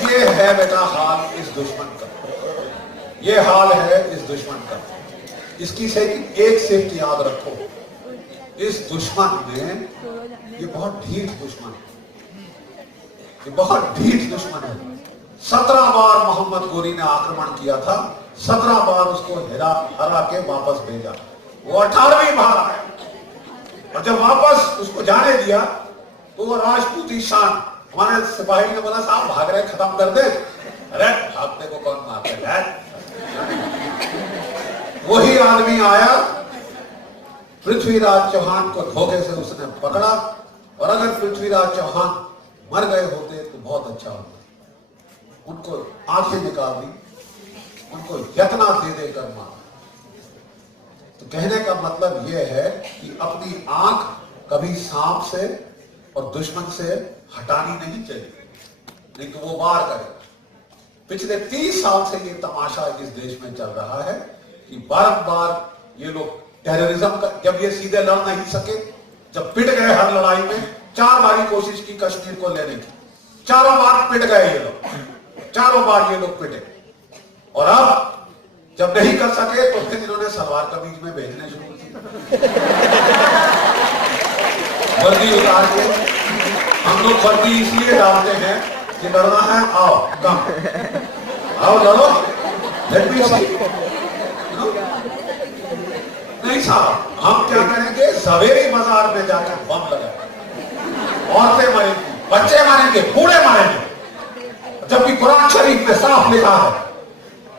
ये है बेटा हाल इस दुश्मन का, ये हाल है इस दुश्मन का। इसकी से एक सेफ्टी याद रखो, इस दुश्मन में ये बहुत ढीठ दुश्मन है, ये बहुत ढीठ दुश्मन है। 17 बार मोहम्मद गोरी ने आक्रमण किया था, 17 बार उसको हरा के वापस भेजा। वो 18वीं बार आया, और जब वापस उसको जाने दिया तो वो राजपूती शान, हमारे सिपाही ने बोला साहब भाग रहे, खत्म कर दे। अरे भागने को कौन मारते है? वही आदमी आया, पृथ्वीराज चौहान को धोखे से उसने पकड़ा, और अगर पृथ्वीराज चौहान मर गए होते तो बहुत अच्छा होता। उनको आंखें निकाल दी, उनको यतना दे देकर मारा। तो कहने का मतलब यह है कि अपनी आंख कभी सांप से और दुश्मन से हटानी नहीं चाहिए, नहीं तो वो वार करेगा। पिछले 30 साल से ये तमाशा इस देश में चल रहा है कि बार-बार ये लोग टेररिज्म का, जब ये सीधे लड़ नहीं सके, जब पिट गए हर लड़ाई में, 4 बार कोशिश की कश्मीर को लेने की, चारों बार पिट गए ये लोग, चारों बार ये लोग पिटे। और अब जब नहीं कर सके तो फिर इन्होंने सलवार कमीज में भेजने शुरू किए, वर्दी उतार के। हम लोग वर्दी इसलिए डालते हैं कि लड़ना है, आओ कम आओ लड़ो, लेट मी सी। नहीं साहब, हम क्या करेंगे, सवेरे बाजार में जाकर बम लगाएंगे, औरतें मरेंगी, बच्चे मरेंगे, बूढ़े मरेंगे। जबकि कुरान शरीफ में साफ लिखा है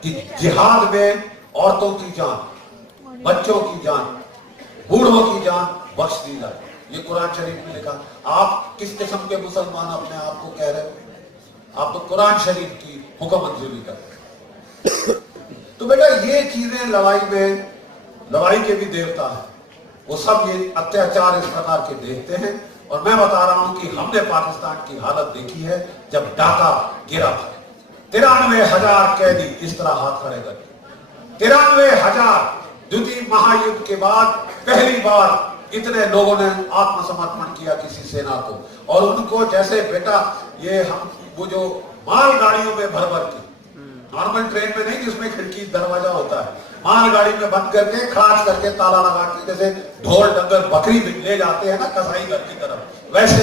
कि जिहाद में औरतों की जान, बच्चों की जान, बूढ़ों की जान बख्श दी जाए, ये कुरान शरीफ में लिखा। आप किस किस्म के मुसलमान अपने आप को कह रहे हो? आप तो कुरान शरीफ की हुक्म मंजूरी करते हैं। तो बेटा ये चीजें लड़ाई में, लड़ाई के भी देवता है, वो सब ये अत्याचार इस प्रकार के देखते हैं। और मैं बता रहा हूं कि हमने पाकिस्तान की हालत देखी है जब डाका गिरा था, 93,000 कैदी इस तरह हाथ खड़े करके, 93,000। द्वितीय महायुद्ध के बाद पहली बार इतने लोगों ने आत्मसमर्पण किया किसी सेना को, और उनको जैसे बेटा ये हम वो जो मालगाड़ियों में भर भर के, नॉर्मल ट्रेन में नहीं जिसमें खिड़की दरवाजा होता है, मालगाड़ी में बंद करके खराश करके ताला लगा के, जैसे ढोल डंगर बकरी ले जाते हैं ना कसाई घर की तरफ, वैसे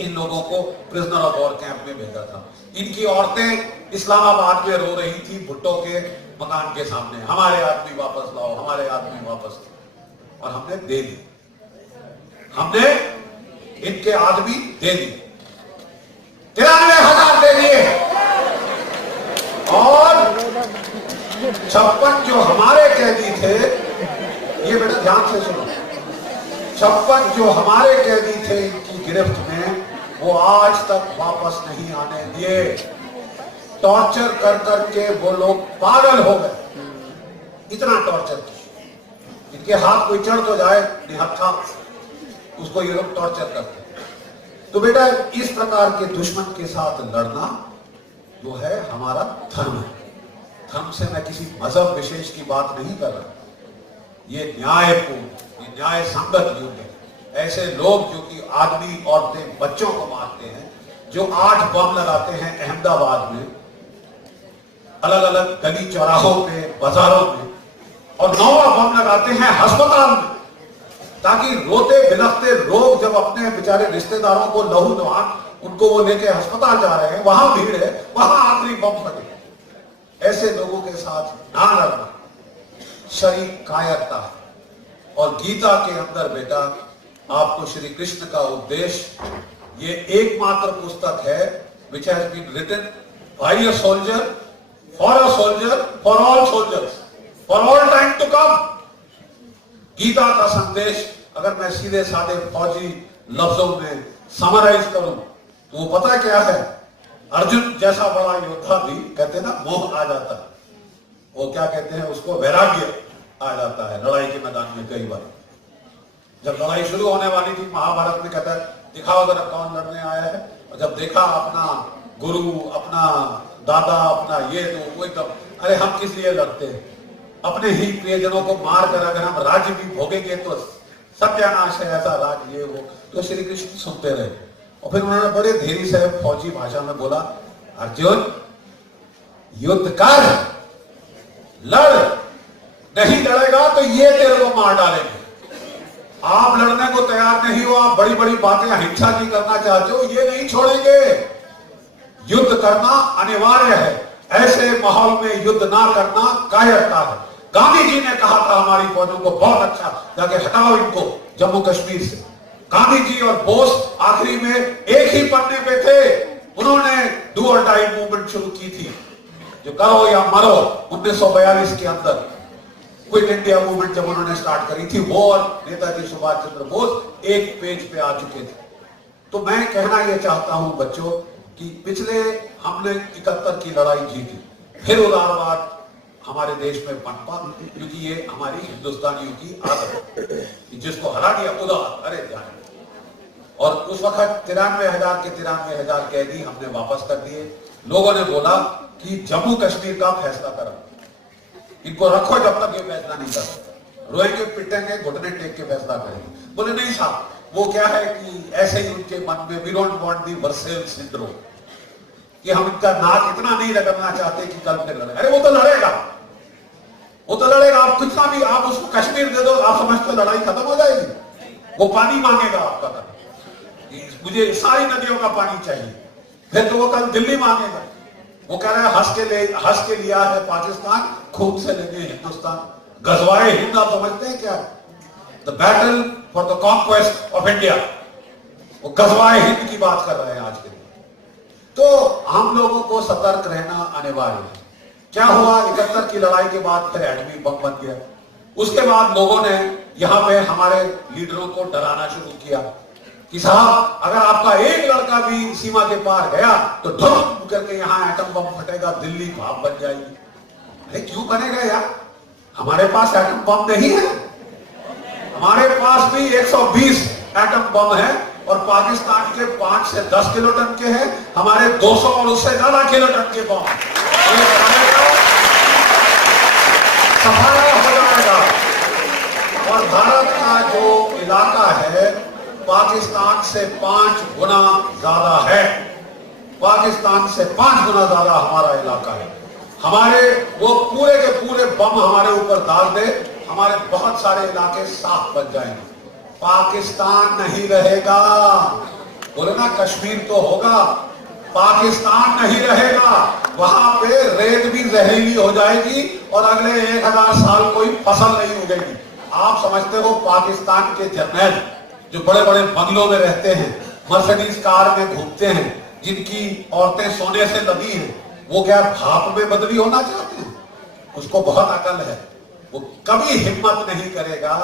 इन लोगों को प्रिजनर ऑफ वॉर कैंप में भेजा था। इनकी औरतें इस्लामाबाद में रो रही थी भुट्टो के मकान के सामने, हमारे आदमी वापस लाओ, हमारे आदमी वापस लाओ। और हमने दे दी, हमने इनके आदमी दे दिए, 93,000 दे दिए। और 56 जो हमारे कैदी थे, ये बेटा ध्यान से सुनो, 56 जो हमारे कैदी थे इनकी गिरफ्त में, वो आज तक वापस नहीं आने दिए। टॉर्चर कर करके वो लोग पागल हो गए, इतना टॉर्चर किया। इनके हाथ कोई चढ़ तो जाए निहत्था, उसको ये लोग टॉर्चर करते। तो बेटा इस प्रकार के दुश्मन के साथ लड़ना जो है हमारा धर्म है। धर्म से मैं किसी मजहब विशेष की बात नहीं कर रहा, ये न्यायपूर्ण, ये न्याय संगत युद्ध है। ऐसे लोग जो कि आदमी औरतें बच्चों को मारते हैं, जो 8 बम लगाते हैं अहमदाबाद में, अलग अलग गली चौराहों में, बाजारों में, और 9वां बम लगाते हैं अस्पताल में, ताकि रोते बिलखते लोग जब अपने बेचारे रिश्तेदारों को लहू लुहान उनको वो लेके अस्पताल जा रहे हैं, वहां भीड़ है, वहां आखिरी बम फटे। ऐसे लोगों के साथ ना लड़ना शरीक कायरता है। और गीता के अंदर बेटा आपको श्री कृष्ण का उपदेश, ये एकमात्र पुस्तक है which has been written by a soldier, for a soldier, for all soldiers, for all time to come। Gita का संदेश अगर मैं सीधे साधे फौजी लफ्जों में समराइज करूं तो वो पता क्या है? अर्जुन जैसा बड़ा योद्धा भी कहते हैं ना मोह आ जाता है, वो क्या कहते हैं उसको, वैराग्य आ जाता है लड़ाई के मैदान में। कई बार जब लड़ाई शुरू होने वाली थी महाभारत में, कहता है दिखाओ जरा कौन लड़ने आया है, और जब देखा अपना गुरु, अपना दादा, अपना ये, तो वो एकदम अरे हम किस लिए लड़ते हैं, अपने ही प्रियजनों को मार कर अगर हम राज्य भी भोगेंगे तो सत्यानाश है, ऐसा राज ये वो। तो श्री कृष्ण सुनते रहे, और फिर उन्होंने बड़े धीरे से फौजी भाषा में बोला, अर्जुन युद्ध कर, लड़, नहीं लड़ेगा तो ये तेरे को मार डालेंगे। आप लड़ने को तैयार नहीं हो, आप बड़ी बड़ी बातें हिंसा की करना चाहते हो, ये नहीं छोड़ेंगे। युद्ध करना अनिवार्य है, ऐसे माहौल में युद्ध ना करना कायरता है। गांधी जी ने कहा था हमारी फौजों को, बहुत अच्छा, जाके हटाओ इनको जम्मू कश्मीर से। गांधी जी और बोस आखिरी में एक ही पन्ने पे थे, उन्होंने डू और डाई मूवमेंट शुरू की थी, जो करो या मरो। 1942 के अंदर क्विट इंडिया मूवमेंट जब उन्होंने स्टार्ट करी थी, वो और नेताजी सुभाष चंद्र बोस एक पेज पे आ चुके थे। तो मैं कहना यह चाहता हूं बच्चों कि पिछले हमने 71 की लड़ाई जीती, फिर उदारवाद हमारे देश में पनपा, क्योंकि ये हमारी हिंदुस्तानियों की आदत है कि जिसको हरा दिया उदार, अरे जाने। और उस वक्त 93,000 के 93,000 कैदी हमने वापस कर दिए। लोगों ने बोला कि जम्मू कश्मीर का फैसला करो, इनको रखो जब तक ये फैसला नहीं कर सकता, रोएंगे पिटेंगे घुटने टेक के फैसला करेंगे। बोले नहीं साहब, वो क्या है कि ऐसे ही उनके मन में we don't want the Versailles syndrome, कि हम इनका नाक इतना नहीं रगड़ना चाहते कि कल फिर लड़े। अरे वो तो लड़ेगा, वो तो लड़ेगा। आप कितना भी आप उसको कश्मीर दे दो, आप समझते हो लड़ाई खत्म हो जाएगी? वो पानी मांगेगा आपका, मुझे सारी नदियों का पानी चाहिए, फिर तो वो कल दिल्ली मांगेगा। वो कह रहा है हंस के लिया है पाकिस्तान, खून से लेंगे हिंदुस्तान। गजवाए हिंद आप समझते हैं क्या? The battle for the conquest of India, वो गजवाए हिंद की बात कर रहे हैं आज के दिन। तो हम लोगों को सतर्क रहना अनिवार्य है। क्या हुआ 71 की लड़ाई के बाद फिर एटमी बम बन गया। उसके बाद लोगों ने यहां पे हमारे लीडरों को डराना शुरू किया कि साहब अगर आपका एक लड़का भी सीमा के पार गया तो धुम करके यहां एटम बम फटेगा, दिल्ली भाप बन जाएगी। अरे क्यों बनेगा यार, हमारे पास एटम बम नहीं है, हमारे पास भी 120 एटम बम है और पाकिस्तान के 5 से 10 किलो टन के हैं, हमारे 200 और उससे ज्यादा किलो टन के बम। सफाया हो जाएगा। और भारत का जो इलाका है पाकिस्तान से 5 गुना ज्यादा है, पाकिस्तान से 5 गुना ज्यादा हमारा इलाका है। हमारे वो पूरे के पूरे बम हमारे ऊपर डाल दे, हमारे बहुत सारे इलाके साफ बन जाएंगे। पाकिस्तान नहीं रहेगा, बोले ना कश्मीर तो होगा, पाकिस्तान नहीं रहेगा। वहां पे रेत भी जहरीली हो जाएगी और अगले 1000 साल कोई फसल नहीं उगेगी। आप समझते हो पाकिस्तान के जर्नैल जो बड़े बड़े बंगलों में रहते हैं, मर्सिडीज कार में घूमते हैं, जिनकी औरतें सोने से लदी हैं, वो क्या भाप में बदली होना चाहते हैं? उसको बहुत अकल है, वो कभी हिम्मत नहीं करेगा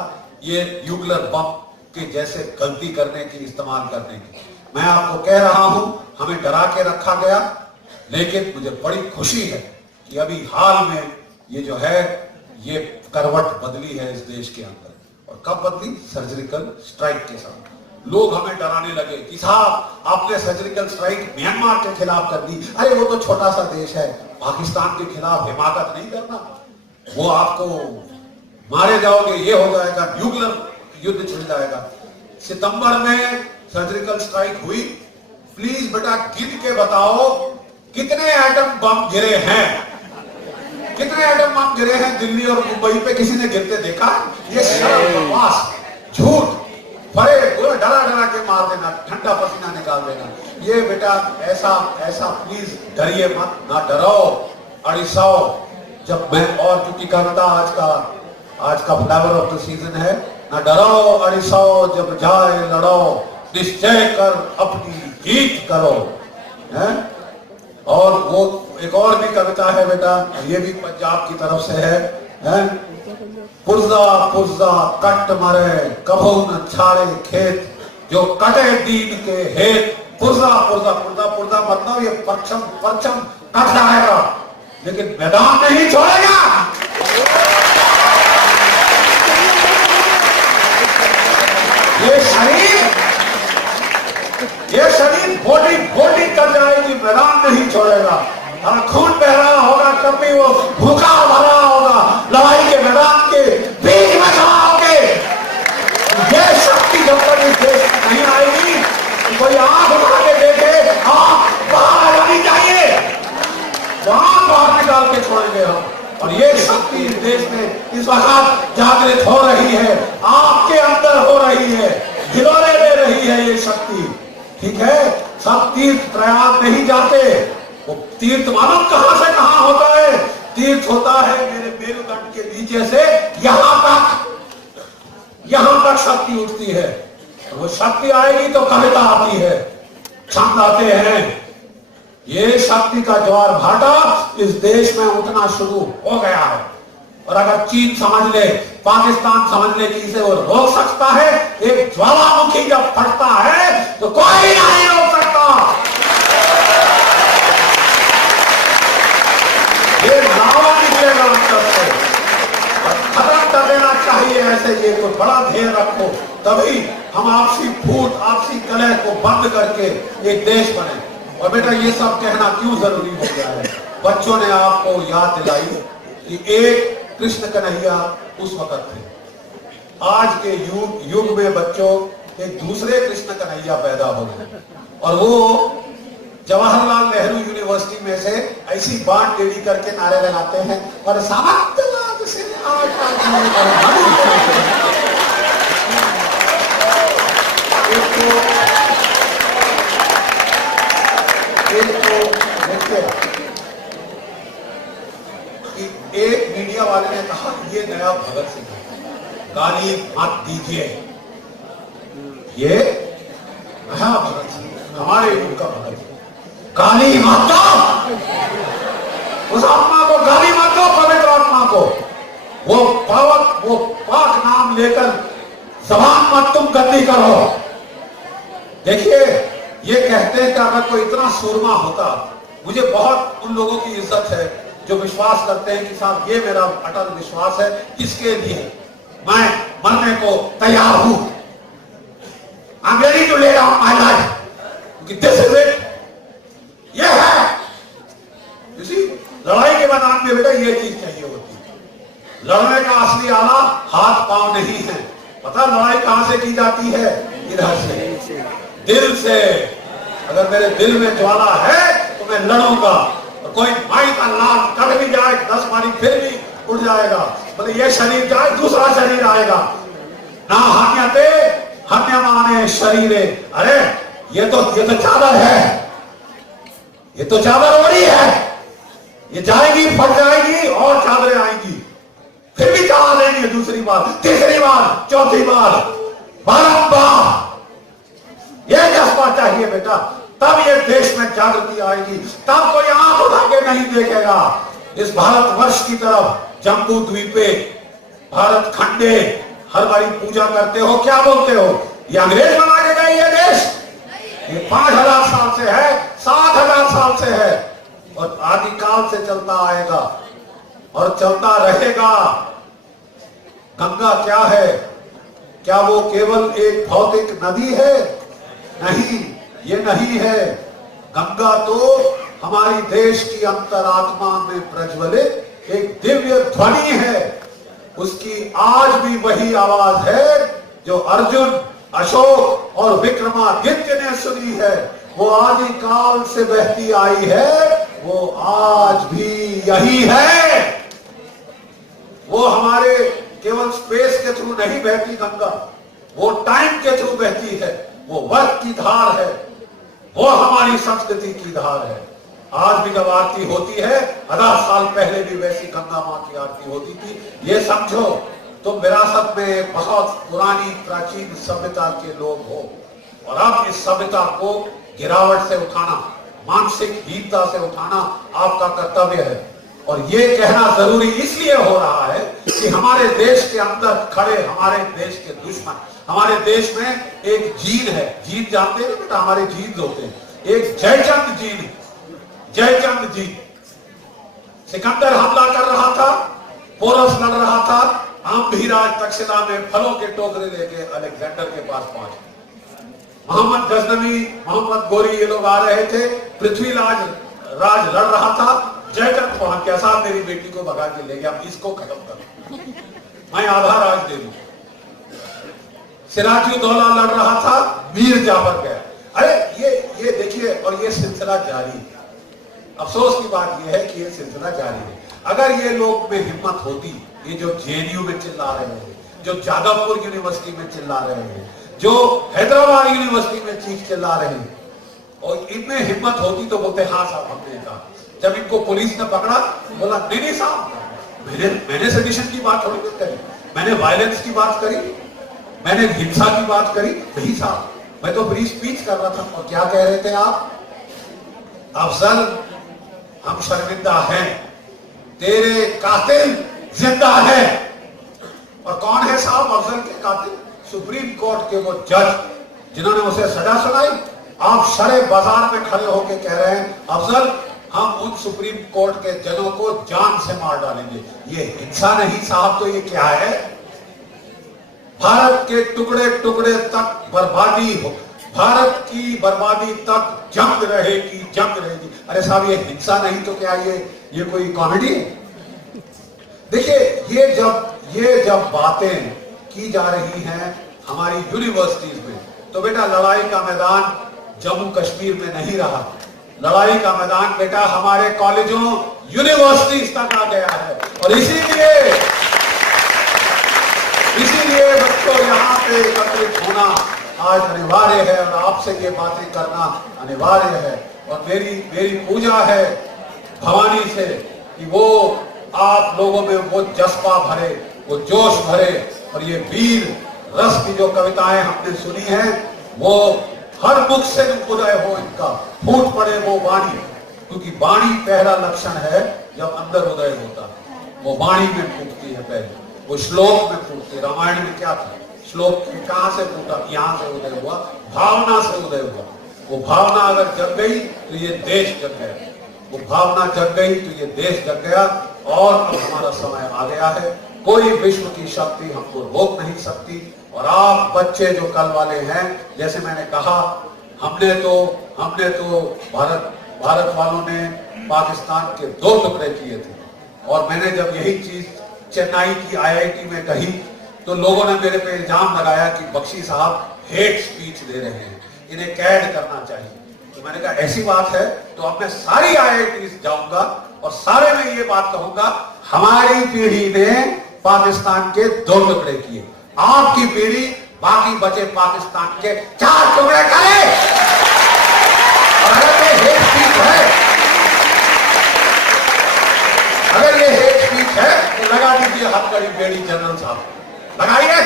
ये न्यूक्लियर बम के जैसे गलती करने की, इस्तेमाल करने की। मैं आपको कह रहा हूं हमें डरा के रखा गया, लेकिन मुझे बड़ी खुशी है कि अभी हाल में ये जो है ये करवट बदली है इस देश के अंदर। और कब बदली? सर्जिकल स्ट्राइक के साथ। लोग हमें डराने लगे कि साहब आपने सर्जिकल स्ट्राइक म्यांमार के खिलाफ कर दी, अरे वो तो छोटा सा देश है, पाकिस्तान के खिलाफ हिमाकत नहीं करना, वो आपको मारे जाओगे, ये हो जाएगा, न्यूक्लियर युद्ध छिड़ जाएगा। सितंबर में सर्जिकल स्ट्राइक हुई, प्लीज बेटा गिन के बताओ कितने एटम बम गिरे हैं, कितने एटम बम गिरे हैं दिल्ली और मुंबई पे? किसी ने गिरते देखा? ये शर्म, बकवास, झूठ, बड़े डरा डरा के मार देना, ठंडा पसीना निकाल देना। ये बेटा ऐसा ऐसा प्लीज डरिए मत, ना डराओ, अड़िसाओ। जब मैं, और क्योंकि कविता आज का फ्लेवर ऑफ द सीजन है, ना डराओ अड़िसाओ जब जाए लड़ो, निश्चय कर अपनी जीत करो, है? और वो एक और भी कविता है बेटा, ये भी पंजाब की तरफ से है? पुर्जा पुर्जा कट मरे कभू न छाड़े खेत, जो कटे दीन के हेत। पुर्जा पुर्जा पुर्जा पुर्जा मतलब ये परचम परचम कट जाएगा, लेकिन मैदान नहीं छोड़ेगा। ये शरीर बॉडी बॉडी कर जाएगी, मैदान नहीं छोड़ेगा। खून बह रहा होगा, कभी वो भूखा भरा होगा, लड़ाई के मैदान के बीच में खड़ा होके। ये शक्ति जब तक इस देश में नहीं आएगी, कोई आंख उठा के देखे, आंख बाहर आनी चाहिए, वहां बाहर निकाल के छोड़ेंगे हम। और ये शक्ति इस देश में इस वक्त जागृत हो रही है, आपके अंदर हो रही है, हिलौले दे रही है ये शक्ति। ठीक है, सब तीर्थ प्रयाग नहीं जाते, वो तीर्थ मालूम कहां से कहां होता है? तीर्थ होता है मेरे मेरुदंड के नीचे से यहां तक शक्ति उठती है। वो शक्ति आएगी तो कविता आती है, छंद आते हैं। ये शक्ति का ज्वार भाटा इस देश में उठना शुरू हो गया है। और अगर चीन समझ ले, पाकिस्तान समझ ले कि इसे वो रोक सकता है, एक ज्वालामुखी जब फटता है तो कोई नहीं रोक सकता। ये लावा निकलेगा अंदर से, खत्म कर देना चाहिए ऐसे। ये तो बड़ा ध्यान रखो, तभी हम आपसी फूट, आपसी कलह को बंद करके एक देश बने। और बेटा ये सब कहना क्यों जरूरी हो गया है? बच्चों ने आपको याद दिलाई कि एक कृष्ण कन्हैया उस वक्त थे, आज के युग में बच्चों एक दूसरे कृष्ण कन्हैया पैदा हो गए। और वो जवाहरलाल नेहरू यूनिवर्सिटी में से ऐसी बात रेडी करके नारे लगाते हैं, और सामंतवाद से एक मीडिया वाले ने कहा ये नया भगत सिंह है, गाली मत दीजिए, ये नया भगत सिंह, हमारे युग का भगत सिंह, गाली मत दो, उस आत्मा को गाली मत दो, पवित्र आत्मा को। वो पाक नाम लेकर जबान मत तुम गंदी करो। देखिए ये कहते हैं कि अगर कोई इतना सूरमा होता, मुझे बहुत उन लोगों की इज्जत है जो विश्वास करते हैं कि साहब ये मेरा अटल विश्वास है, इसके लिए मैं मरने को तैयार हूं। I'm ready to lay down my life. क्योंकि this is it. ये है। You see, लड़ाई के मैदान में बेटा ये चीज चाहिए होती है। लड़ने का असली आला हाथ पांव नहीं है। पता लड़ाई कहां से की जाती है? इधर से, दिल से। अगर मेरे दिल में ज्वाला है तो मैं लड़ूंगा, और कोई माई का लाल कट भी जाए 10 बारी फिर भी उड़ जाएगा। बोले ये शरीर जाए दूसरा शरीर आएगा। ना हन्यते हन्यमाने शरीरे। अरे ये तो चादर है, ये तो चादर ओढ़ी है, ये जाएगी फट जाएगी और चादरें आएंगी, फिर भी चाह देंगे दूसरी बार, तीसरी बार, चौथी बार, बारंबार। ये जज्बा चाहिए बेटा, तब ये देश में जागृति आएगी, तब कोई आंख उठा के नहीं देखेगा इस भारतवर्ष की तरफ। जम्बू द्वीपे, भारत खंडे, हर बारी पूजा करते हो, क्या बोलते हो? ये अंग्रेज बना के गए ये देश? ये 5000 साल से है, 7000 साल से है, और आदिकाल से चलता आएगा और चलता रहेगा। गंगा क्या है? क्या वो केवल एक भौतिक नदी है? नहीं, ये नहीं है। गंगा तो हमारी देश की अंतरात्मा में प्रज्वलित एक दिव्य ध्वनि है। उसकी आज भी वही आवाज है जो अर्जुन, अशोक और विक्रमादित्य ने सुनी है। वो आदिकाल से बहती आई है, वो आज भी यही है। वो हमारे केवल स्पेस के थ्रू नहीं बहती गंगा, वो टाइम के थ्रू बहती है, वो वक्त की धार है, वो हमारी संस्कृति की धार है। आज भी जब आरती होती है, 1000 साल पहले भी वैसी गंगा मां की आरती होती थी। ये समझो तुम विरासत में बहुत पुरानी प्राचीन सभ्यता के लोग हो, और अब इस सभ्यता को गिरावट से उठाना, मानसिक हीनता से उठाना आपका कर्तव्य है। और ये कहना जरूरी इसलिए हो रहा है कि हमारे देश के अंदर खड़े हमारे देश के दुश्मन, हमारे देश में एक जीन है। जीन जानते हैं बेटा, हमारे जीन होते हैं। एक जयचंद जीन, जयचंद जी। सिकंदर हमला कर रहा था, पोरस लड़ रहा था, आम्भीराज तक्षशिला में फलों के टोकरे लेके अलेक्जेंडर के पास पहुंचे। मोहम्मद गजनवी, मोहम्मद गोरी, ये लोग आ रहे थे। पृथ्वीराज राज लड़ रहा था। जयचंद पहुंच गया, साहब मेरी बेटी को भगा के ले गया, इसको खत्म करो, मैं आधा राज दे दूं। सिराजुद्दौला लड़ रहा था, मीर जाफर गया। अरे ये देखिए, और ये सिलसिला जारी है। अफसोस की बात यह है कि ये सिलसिला जारी है। अगर ये लोग में हिम्मत होती, ये जो जेएनयू में चिल्ला रहे हैं, जो जादवपुर यूनिवर्सिटी में चिल्ला रहे हैं, जो हैदराबाद यूनिवर्सिटी में चीख चिल्ला रहे हैं, और इनमें हिम्मत होती तो बोलते हाँ साहब हमने कहा। जब इनको पुलिस ने पकड़ा, बोला नहीं साहब, मैंने सेडिशन की बात थोड़ी नहीं करी, मैंने वायलेंस की बात करी, मैंने हिंसा की बात करी। नहीं साहब, मैं तो फ्री स्पीच कर रहा था। और क्या कह रहे थे आप? अफजल हम शर्मिंदा हैं, तेरे कातिल जिंदा है। और कौन है साहब अफजल के कातिल? सुप्रीम कोर्ट के वो जज जिन्होंने उसे सजा सुनाई। आप शरे बाजार में खड़े होकर कह रहे हैं अफजल हम उन सुप्रीम कोर्ट के जजों को जान से मार डालेंगे। ये हिंसा नहीं साहब, तो ये क्या है? भारत के टुकड़े टुकड़े तक बर्बादी हो, भारत की बर्बादी तक जंग रहेगी, जंग रहेगी। अरे साहब ये हिंसा नहीं तो क्या ये कोई कॉमेडी है? देखिए ये जब बातें की जा रही हैं हमारी यूनिवर्सिटीज में, तो बेटा लड़ाई का मैदान जम्मू कश्मीर में नहीं रहा। लड़ाई का मैदान बेटा हमारे कॉलेजों यूनिवर्सिटीज तक आ गया है। और इसीलिए बच्चों यहाँ पे एकत्रित होना आज अनिवार्य है, और आपसे ये बातें करना अनिवार्य है। और मेरी पूजा है भवानी से कि वो आप लोगों में वो जज्बा भरे, वो जोश भरे, और ये वीर रस की जो कविताएं हमने सुनी हैं वो हर मुख से उदय हो, इनका फूट पड़े वो वाणी। क्योंकि वाणी पहला लक्षण है जब अंदर उदय होता है, वो वाणी में फूटती है पहले, वो श्लोक में फूटती है। रामायण में क्या था? श्लोक कहां से फूटा? यहां से उदय हुआ, भावना से उदय हुआ। वो भावना अगर जग गई तो ये देश जग गया। वो भावना जग गई तो ये देश जग गया और अब हमारा समय आ गया है। कोई विश्व की शक्ति हमको रोक नहीं सकती। और आप बच्चे जो कल वाले हैं, जैसे मैंने कहा, हमने तो भारत वालों ने पाकिस्तान के 2 टुकड़े किए थे। और मैंने जब यही चीज चेन्नई की IIT में कही तो लोगों ने मेरे पे इल्जाम लगाया कि बख्शी साहब हेट स्पीच दे रहे हैं, इन्हें कैद करना चाहिए। तो मैंने कहा ऐसी बात है तो अब मैं सारी IITs जाऊंगा और सारे में ये बात कहूंगा, हमारी पीढ़ी ने पाकिस्तान के 2 टुकड़े किए, आपकी पीढ़ी बाकी बचे पाकिस्तान के 4 टुकड़े करे। और अगर ये हेट स्पीच है, अगर ये हेट स्पीच है तो लगा दीजिए हथकड़ी बेड़ी जनरल साहब, लगाइए।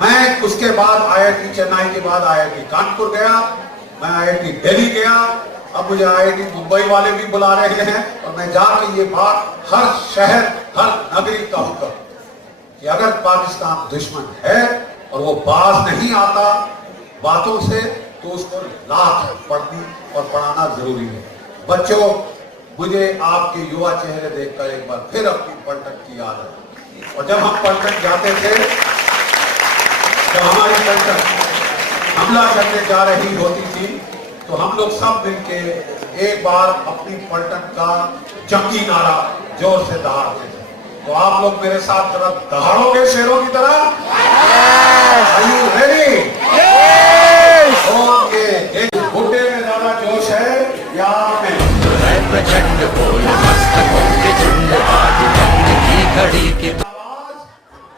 मैं उसके बाद IIT चेन्नई के बाद IIT कानपुर गया, मैं IIT दिल्ली गया, अब मुझे IIT मुंबई वाले भी बुला रहे हैं और मैं जाके ये बात हर शहर हर नागरिक कहूंगा कि अगर पाकिस्तान दुश्मन है और वो बाज नहीं आता बातों से तो उसको लाख पढ़नी और पढ़ाना जरूरी है। बच्चों, मुझे आपके युवा चेहरे देखकर एक बार फिर अपनी पलटन की याद है। और जब हम पलटन जाते थे, जब हमारी पलटन हमला करने जा रही होती थी तो हम लोग सब मिलके एक बार अपनी पलटन का जंगी नारा जोर से दहाड़ते थे। तो आप लोग मेरे साथ जरा दहाड़ोगे शेरों की तरह? Are you ready? ओके, बुड्ढे में ज्यादा जोश है या आप में? प्रचंड बोल मस्तकों के झुंड, आज जंग की घड़ी की आवाज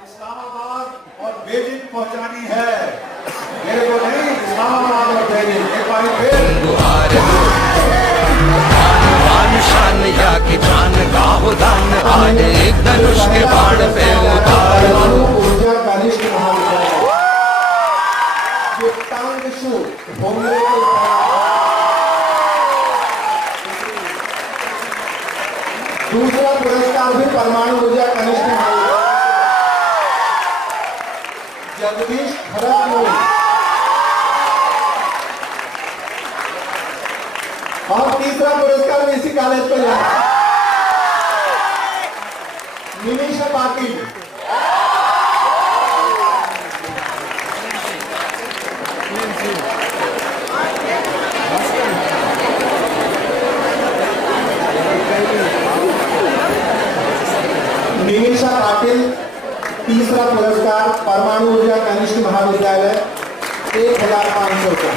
इस्लामाबाद और बेजिंग पहुंचानी है। मेरे को नहीं, इस्लामाबाद और बेजिंग। एक बार फिर गुहार मान शान या की जान गाहो दान, आज एक धनुष के बाण पे उतार दो। ऊर्जा कनिष्ठ महाविद्यालय जो टांगशु होने के दूसरा पुरस्कार भी परमाणु ऊर्जा कनिष्ठ महाविद्यालय जगदीश खरगपुर, और तीसरा पुरस्कार भी इसी कॉलेज को जाना है, निमिषा पाटिल। निमिषा पाटिल तीसरा पुरस्कार परमाणु ऊर्जा कनिष्ठ महाविद्यालय 1500 का।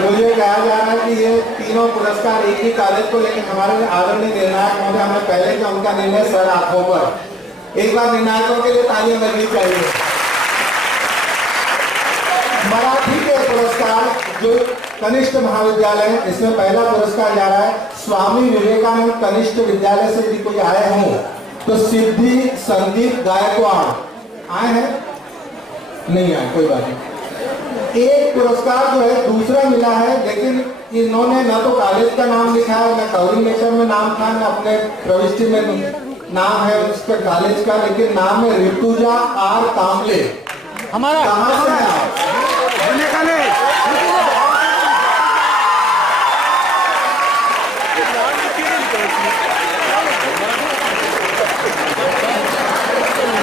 मुझे कहा जा रहा है कि ये तीनों पुरस्कार एक ही कॉलेज को, लेकिन हमारे आदरणीय निर्णायक महोदय हमें पहले का उनका निर्णय सर आंखों पर। एक बार निर्णायकों के लिए तालियां बजनी चाहिए। मराठी के पुरस्कार जो कनिष्ठ महाविद्यालय, इसमें पहला पुरस्कार जा रहा है स्वामी विवेकानंद कनिष्ठ विद्यालय से। यदि कोई आए हों तो सिद्धि संदीप गायकवाड़ आए हैं? नहीं आए, कोई बात नहीं। एक पुरस्कार जो है दूसरा मिला है, लेकिन इन्होंने न तो कॉलेज का नाम लिखा है, न कवरिंग लेटर में नाम था, न अपने प्रविष्टि में नाम है उसके कॉलेज का, लेकिन नाम है ऋतुजा आर कामले। हमारा कहाँ से है आप?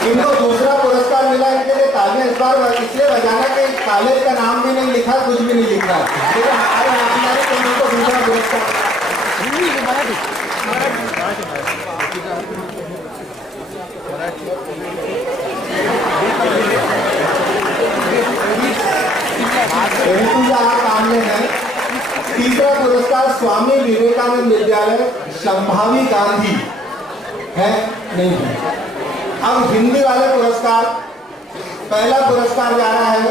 इनको दूसरा पुरस्कार मिला, इनके लिए तालियां इस बार इसलिए बजाना कि कॉलेज का नाम भी नहीं लिखा, कुछ भी नहीं लिखा, लेकिन हमारे नाम तो इनको दूसरा पुरस्कार। सामने है तीसरा पुरस्कार स्वामी विवेकानंद विद्यालय संभावी गांधी है, नहीं है। अब हिंदी वाले पुरस्कार, पहला पुरस्कार जा रहा है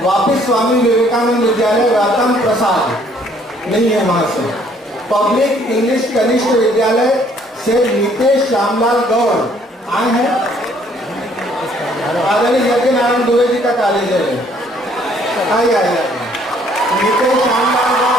वापिस स्वामी विवेकानंद विद्यालय रतन प्रसाद, नहीं है वहां से। पब्लिक इंग्लिश कनिष्ठ विद्यालय से नितेश श्यामलाल गौड़ आए हैं। आदरणीय यज्ञ नारायण दुबे जी का कॉलेज है, आइए नितेश श्यामलाल गौड़।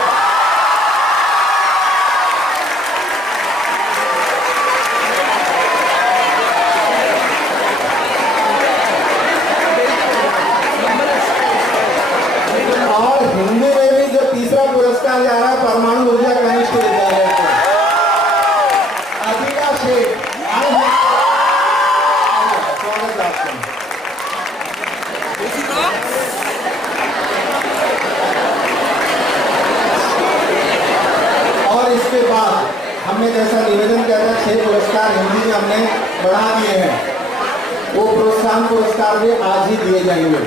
हमने जैसा निवेदन किया था 6 पुरस्कार हिंदी में हमने बढ़ा दिए हैं, वो प्रोत्साहन पुरस्कार भी आज ही दिए जाएंगे।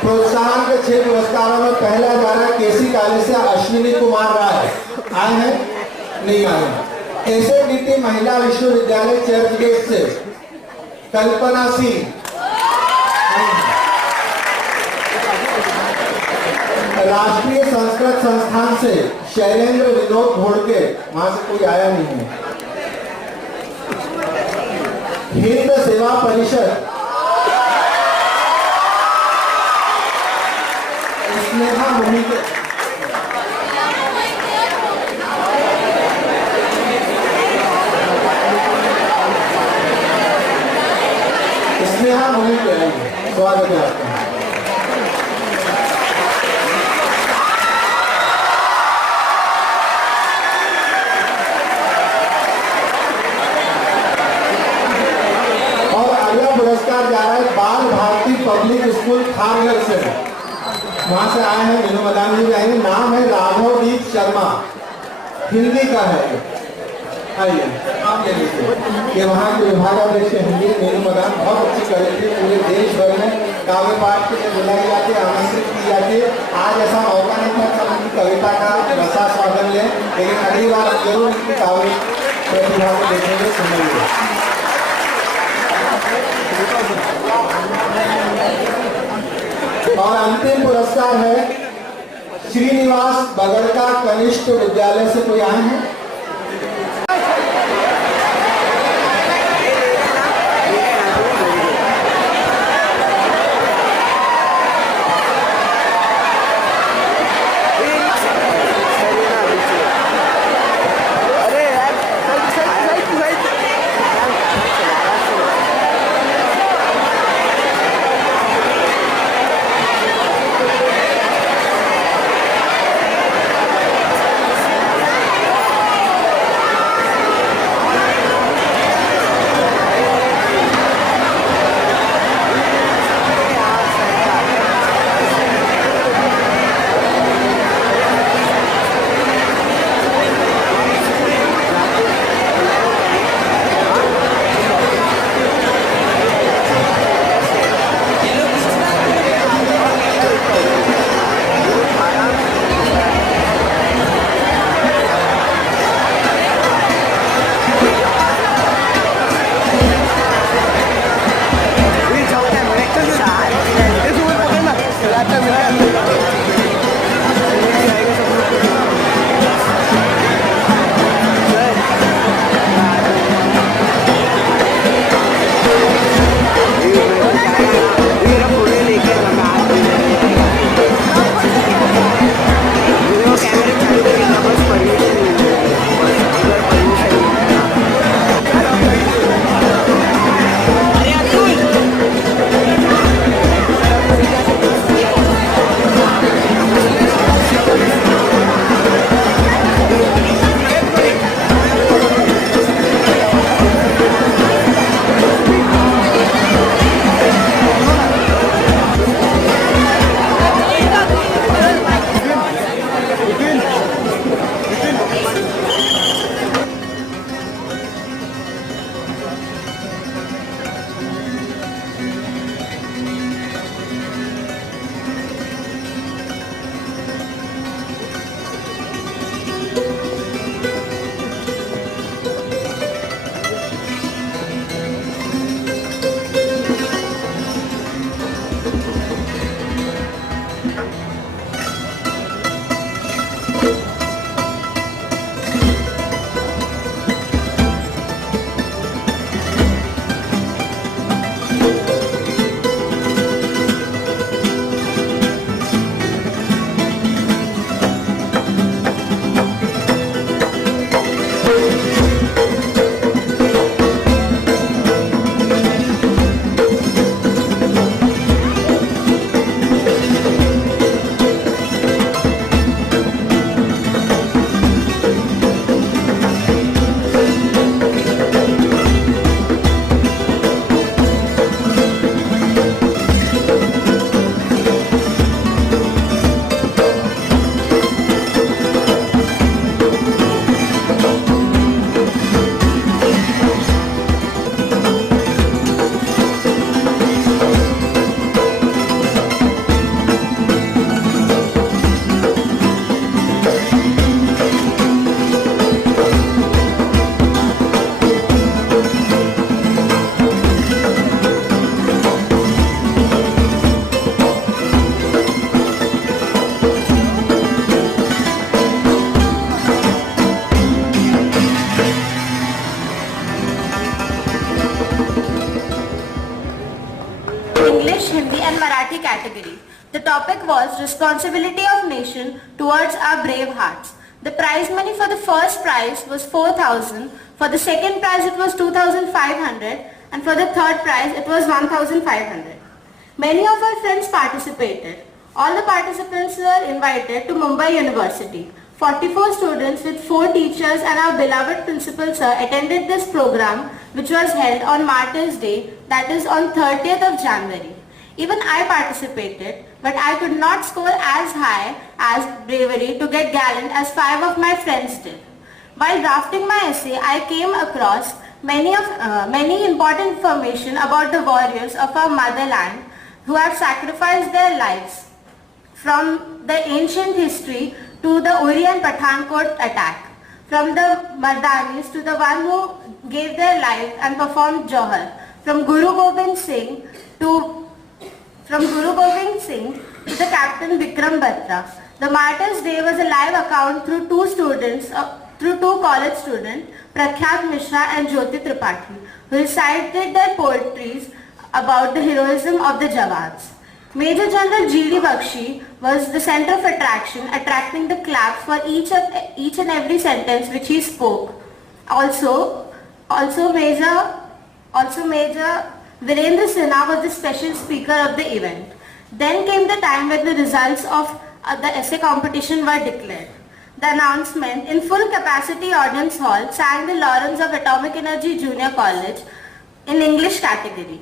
प्रोत्साहन के 6 पुरस्कारों में पहला जा रहा है केसी कॉलेज से अश्विनी कुमार राय, आए हैं? नहीं आए हैं। एसएडीटी महिला विश्वविद्यालय चर्च गेट से कल्पना सिंह, राष्ट्रीय संस्कृत संस्थान से शैलेंद्र विनोद घोड़के, वहां से कोई आया नहीं है। हिंद सेवा परिषद स्नेहा मोहिते, स्नेहा मोहिते, स्वागत है आपका। पुरस्कार जा रहा है बाल भारती पब्लिक स्कूल खारघर से, वहां से आए हैं मीनू मदान जी भी आए हैं। नाम है राघवदीप शर्मा, हिंदी का है। आइए आप ले लीजिए। ये वहाँ के विभागाध्यक्ष हिंदी मीनू मदान, बहुत अच्छी करेक्टरी, पूरे देश भर में काव्य पाठ के लिए बुलाई जाती है, आमंत्रित की जाती है। आज ऐसा मौका नहीं था कि हम उनकी कविता का रसा स्वागत लें, लेकिन अगली बार जरूर उनकी काव्य प्रतिभा को देखेंगे, सुनेंगे। और अंतिम पुरस्कार है श्रीनिवास बगड़का कनिष्ठ विद्यालय से, कोई आए हैं? Marathi category. The topic was responsibility of nation towards our brave hearts. The prize money for the first prize was 4,000, for the second prize it was 2,500, and for the third prize it was 1,500. Many of our friends participated. All the participants were invited to Mumbai University. 44 students with 4 teachers and our beloved principal sir attended this program, which was held on Martyrs' Day, that is on 30th of January. Even I participated, but I could not score as high as bravery to get gallant as 5 of my friends did. While drafting my essay, I came across many important information about the warriors of our motherland who have sacrificed their lives, from the ancient history to the Uri and Pathankot attack, from the Mardanis to the one who gave their life and performed Johar, from Guru Gobind Singh to the Captain Vikram Batra. The Martyrs' Day was a live account through two college students, Prakhyat Mishra and Jyoti Tripathi, who recited their poetries about the heroism of the Jawans. Major General G.D. Bakshi was the center of attraction, attracting the claps for each and every sentence which he spoke. Also Major Virendra Sinha was the special speaker of the event. Then came the time when the results of the essay competition were declared. The announcement in full capacity audience hall sang the Lawrence of Atomic Energy Junior College in English category,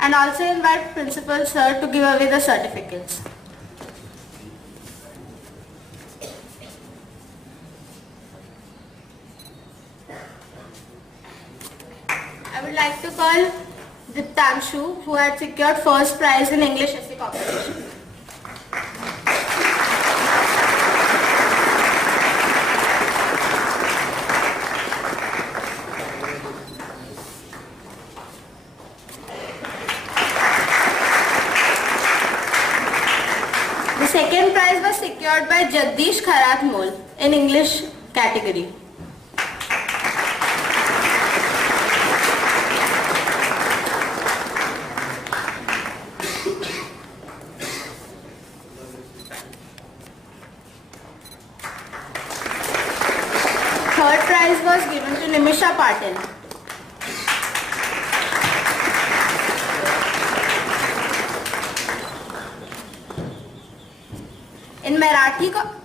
and also invite Principal Sir to give away the certificates. I would like to call Diptanshu, who had secured first prize in English essay competition. The second prize was secured by Jagdish Kharat Mol in English category. Third prize was given to Nimisha Patil.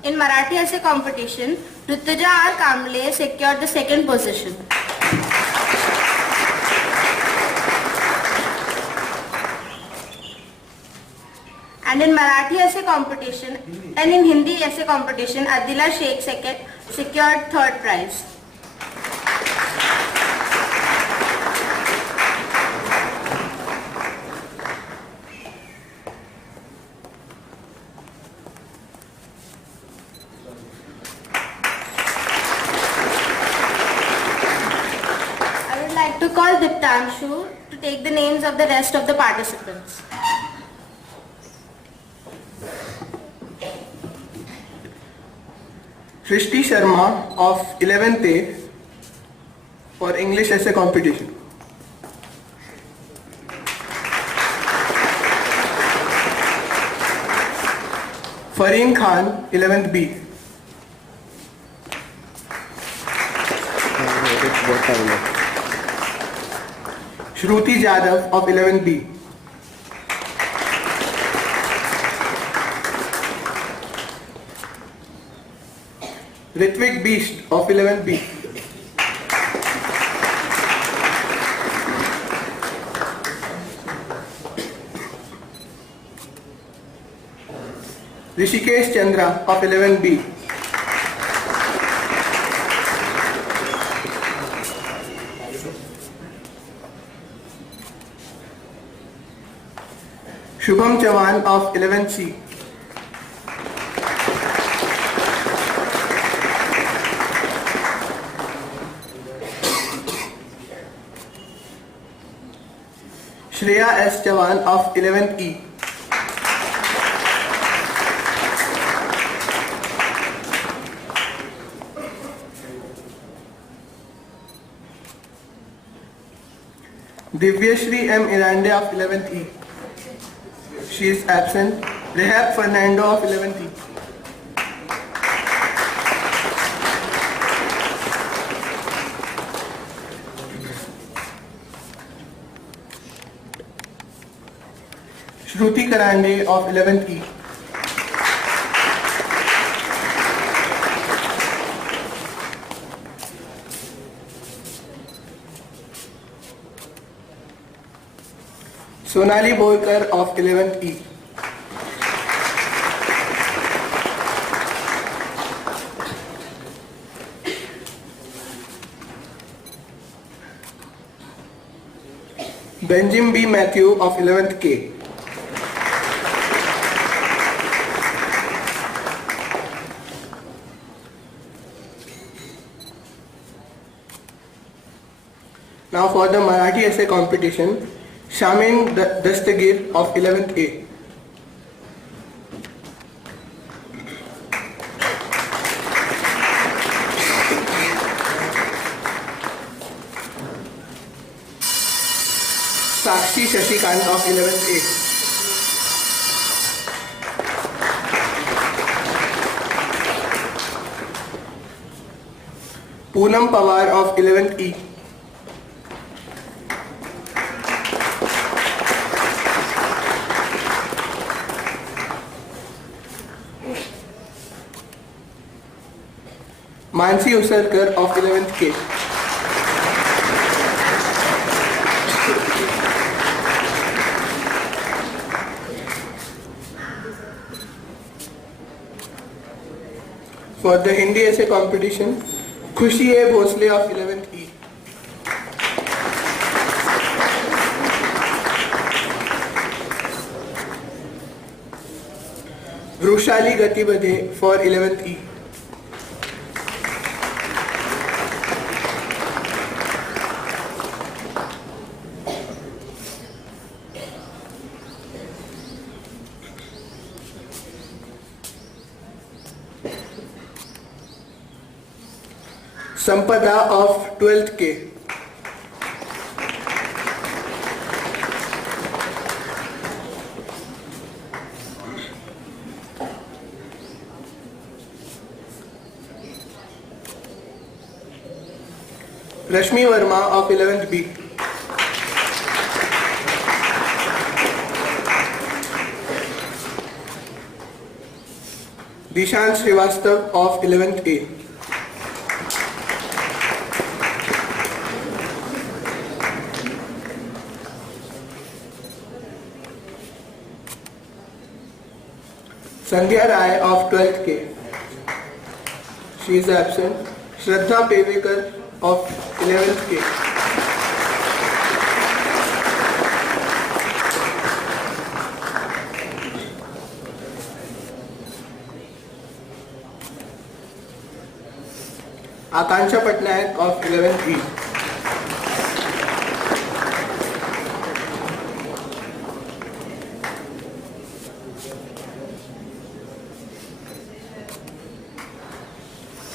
In Marathi essay competition, Rutuja R. Kamble secured the second position. And in Marathi essay competition and in Hindi essay competition, Adila Sheikh secured third prize. To call Diptanshu to take the names of the rest of the participants. Shrishti Sharma of 11th A for English essay competition. Fareen Khan, 11th B. Shruti Jadhav of 11th B. Ritvik Beast of 11th B. Rishikesh Chandra of 11th B. Shubham Chavan of 11th C. Shreya S. Chavan of 11th E. Divyashri M. Irande of 11th E. She is absent. Rehab Fernando of 11th E. Shruti Karande of 11th E. Sonali Borkar of 11th E. Benjamin B. Matthew of 11th K. Now for the Marathi essay competition, Shamin Dastagir of 11th A. Sakshi Shashikant of 11th A. Poonam Pawar of 11th E. Mansi Usarkar of 11th K. For the Hindi essay competition, Khushi A. Bhosle of 11th E. Vrushali Gatibadhe for 11th E. Sampada of 12th K. Rashmi Verma of 11th B. Dishant Srivastav of 11th A. Sandhya Rai of 12th K. She is absent. Shraddha Pevekar of 11th K. Akansha Patnaik of 11th E.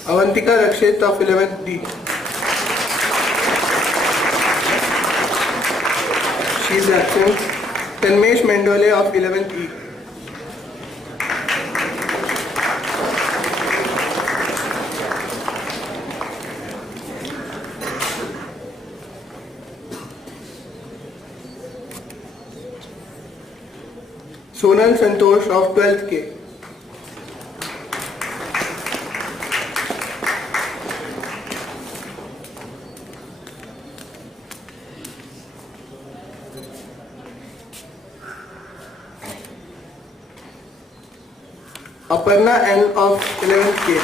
Avantika Rakshit of 11th D. She is absent. Tanmesh Mendole of 11th E. Sonal Santosh of 12th K. Aparna N of 11th K.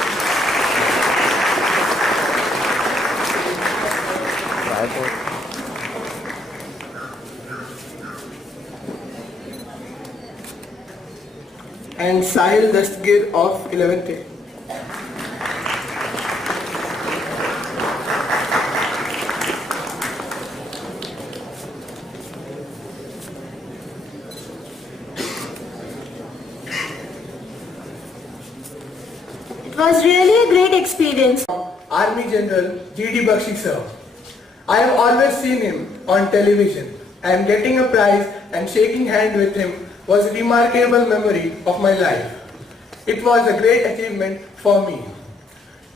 And Sahil Dastagir of 11th A. It was really a great experience. Army General G.D. Bakshi sir. I have always seen him on television. I am getting a prize and shaking hand with him was a remarkable memory of my life. It was a great achievement for me.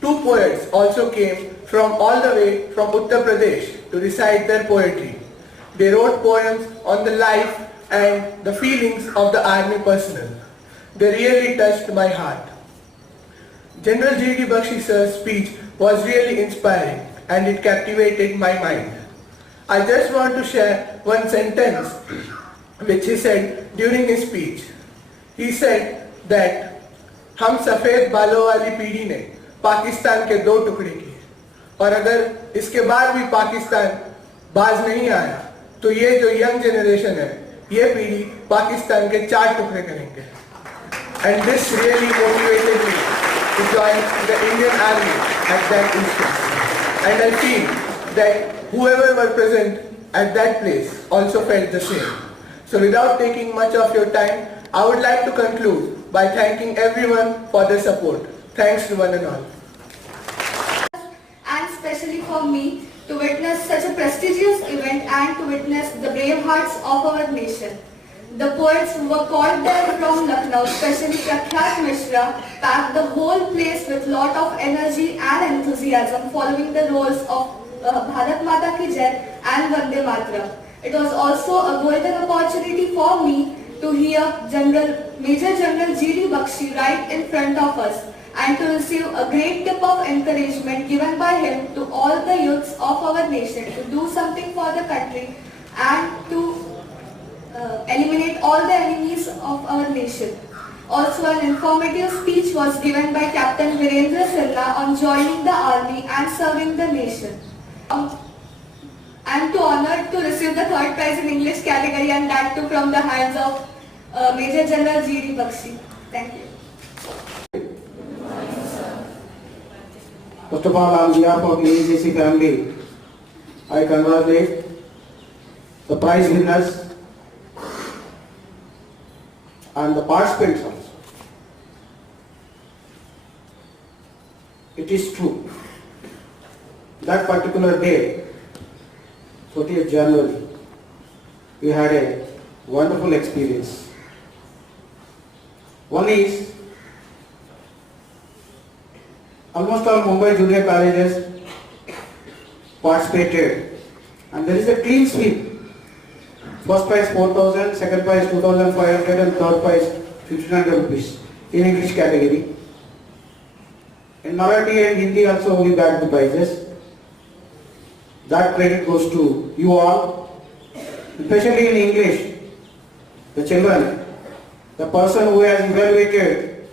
Two poets also came from all the way from Uttar Pradesh to recite their poetry. They wrote poems on the life and the feelings of the army personnel. They really touched my heart. General G.D. Bakshi sir's speech was really inspiring and it captivated my mind. I just want to share one sentence which he said during his speech. He said that हम सफ़ेद बालों वाली पीढ़ी ने पाकिस्तान के दो टुकड़े किए और अगर इसके बाद भी पाकिस्तान बाज नहीं आया तो ये जो यंग जनरेशन है ये पीढ़ी पाकिस्तान के 4 टुकड़े करेंगे. And this really motivated me to join the Indian Army at that instance. And I feel that whoever were present at that place also felt the same. So without taking much of your time, I would like to conclude by thanking everyone for their support. Thanks to one and all. And especially for me to witness such a prestigious event and to witness the brave hearts of our nation. The poets who were called there from Lucknow, especially Prakhyat Mishra, packed the whole place with lot of energy and enthusiasm following the roles of Bharat Mata Ki Jai and Vande Mataram. It was also a golden opportunity for me to hear Major General G.D. Bakshi right in front of us and to receive a great tip of encouragement given by him to all the youths of our nation to do something for the country and to eliminate all the enemies of our nation. Also, an informative speech was given by Captain Virendra Sinha on joining the army and serving the nation. I am too honored to receive the 3rd prize in English category and that too from the hands of Major General G.D. Bakshi. Thank you. First of all, on behalf of the AJC family, I congratulate the prize winners and the participants also. It is true, that particular day, 30th January, we had a wonderful experience. One is, almost all Mumbai junior colleges participated and there is a clean sweep. First prize 4,000, second prize 2,500 and third prize 1,500 rupees in English category. In Marathi and Hindi also we got the prizes. That credit goes to you all, especially in English. The children, the person who has evaluated,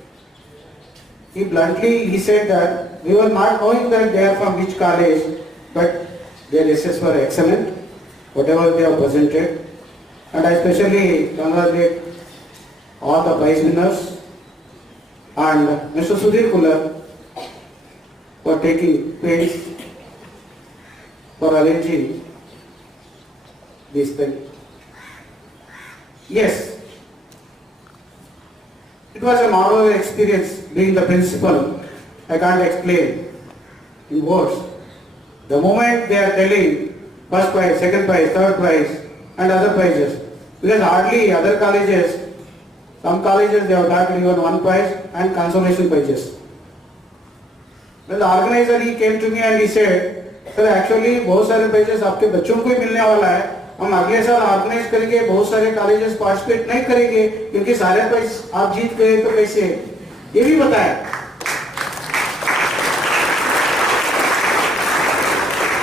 he said that we were not knowing that they are from which college, but their essays were excellent, whatever they have presented. And I especially congratulate all the prize winners and Mr. Sudhir Kular for taking pains for arranging this thing. Yes, it was a marvelous experience being the principal. I can't explain in words. The moment they are telling first prize, second prize, third prize and other prizes, because hardly other colleges, some colleges they have got even one prize and consolation prizes. When the organizer he came to me and he said, sir actually बहुत सारे prices आपके बच्चों को ही मिलने वाला है, हम अगले साल ऑर्गेनाइज करेंगे, बहुत सारे कॉलेजेस पार्टिसिपेट नहीं करेंगे क्योंकि सारे प्राइज आप जीत गए तो कैसे, ये भी बताया.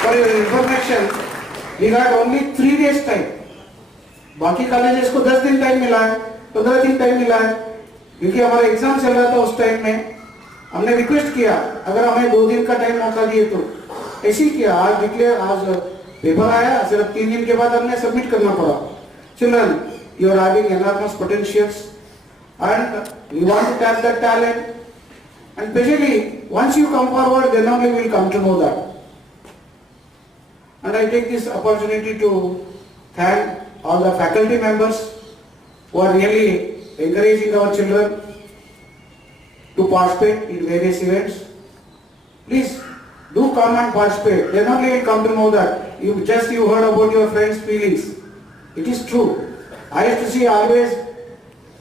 For your information, we got only 3 days time. बाकी कॉलेजेस को 10 दिन टाइम मिला है, 15 दिन टाइम मिला है, क्योंकि हमारा एग्जाम चल रहा था उस टाइम में. हमने रिक्वेस्ट किया अगर हमें 2 दिन का टाइम मौका दिए तो ऐसे ही किया. आज डिक्लेयर, आज पेपर आया, सिर्फ 3 दिन के बाद हमने सबमिट करना पड़ा. Children, you are having enormous potentials and we want to tap that talent, and especially once you come forward then only we will come to know that. And I take this opportunity to thank all the faculty members who are really encouraging our children to participate in various events. Please do come and participate. Then only you will come to know that you heard about your friends' feelings. It is true. I used to see always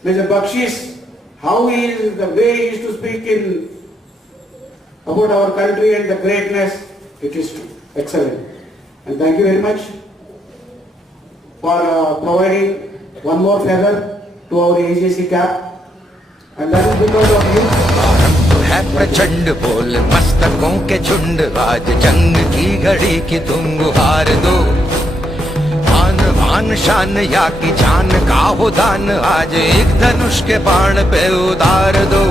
Mr. Bakshish, how he is, the way he used to speak in about our country and the greatness, it is excellent. And thank you very much for providing one more feather to our AJC cap. And that is because of you. है प्रचंड बोल मस्तकों के झुंड आज जंग की घड़ी की तुम गुहार दो आन बान शान या की जान का हो दान आज एक धनुष के बाण पे उतार दो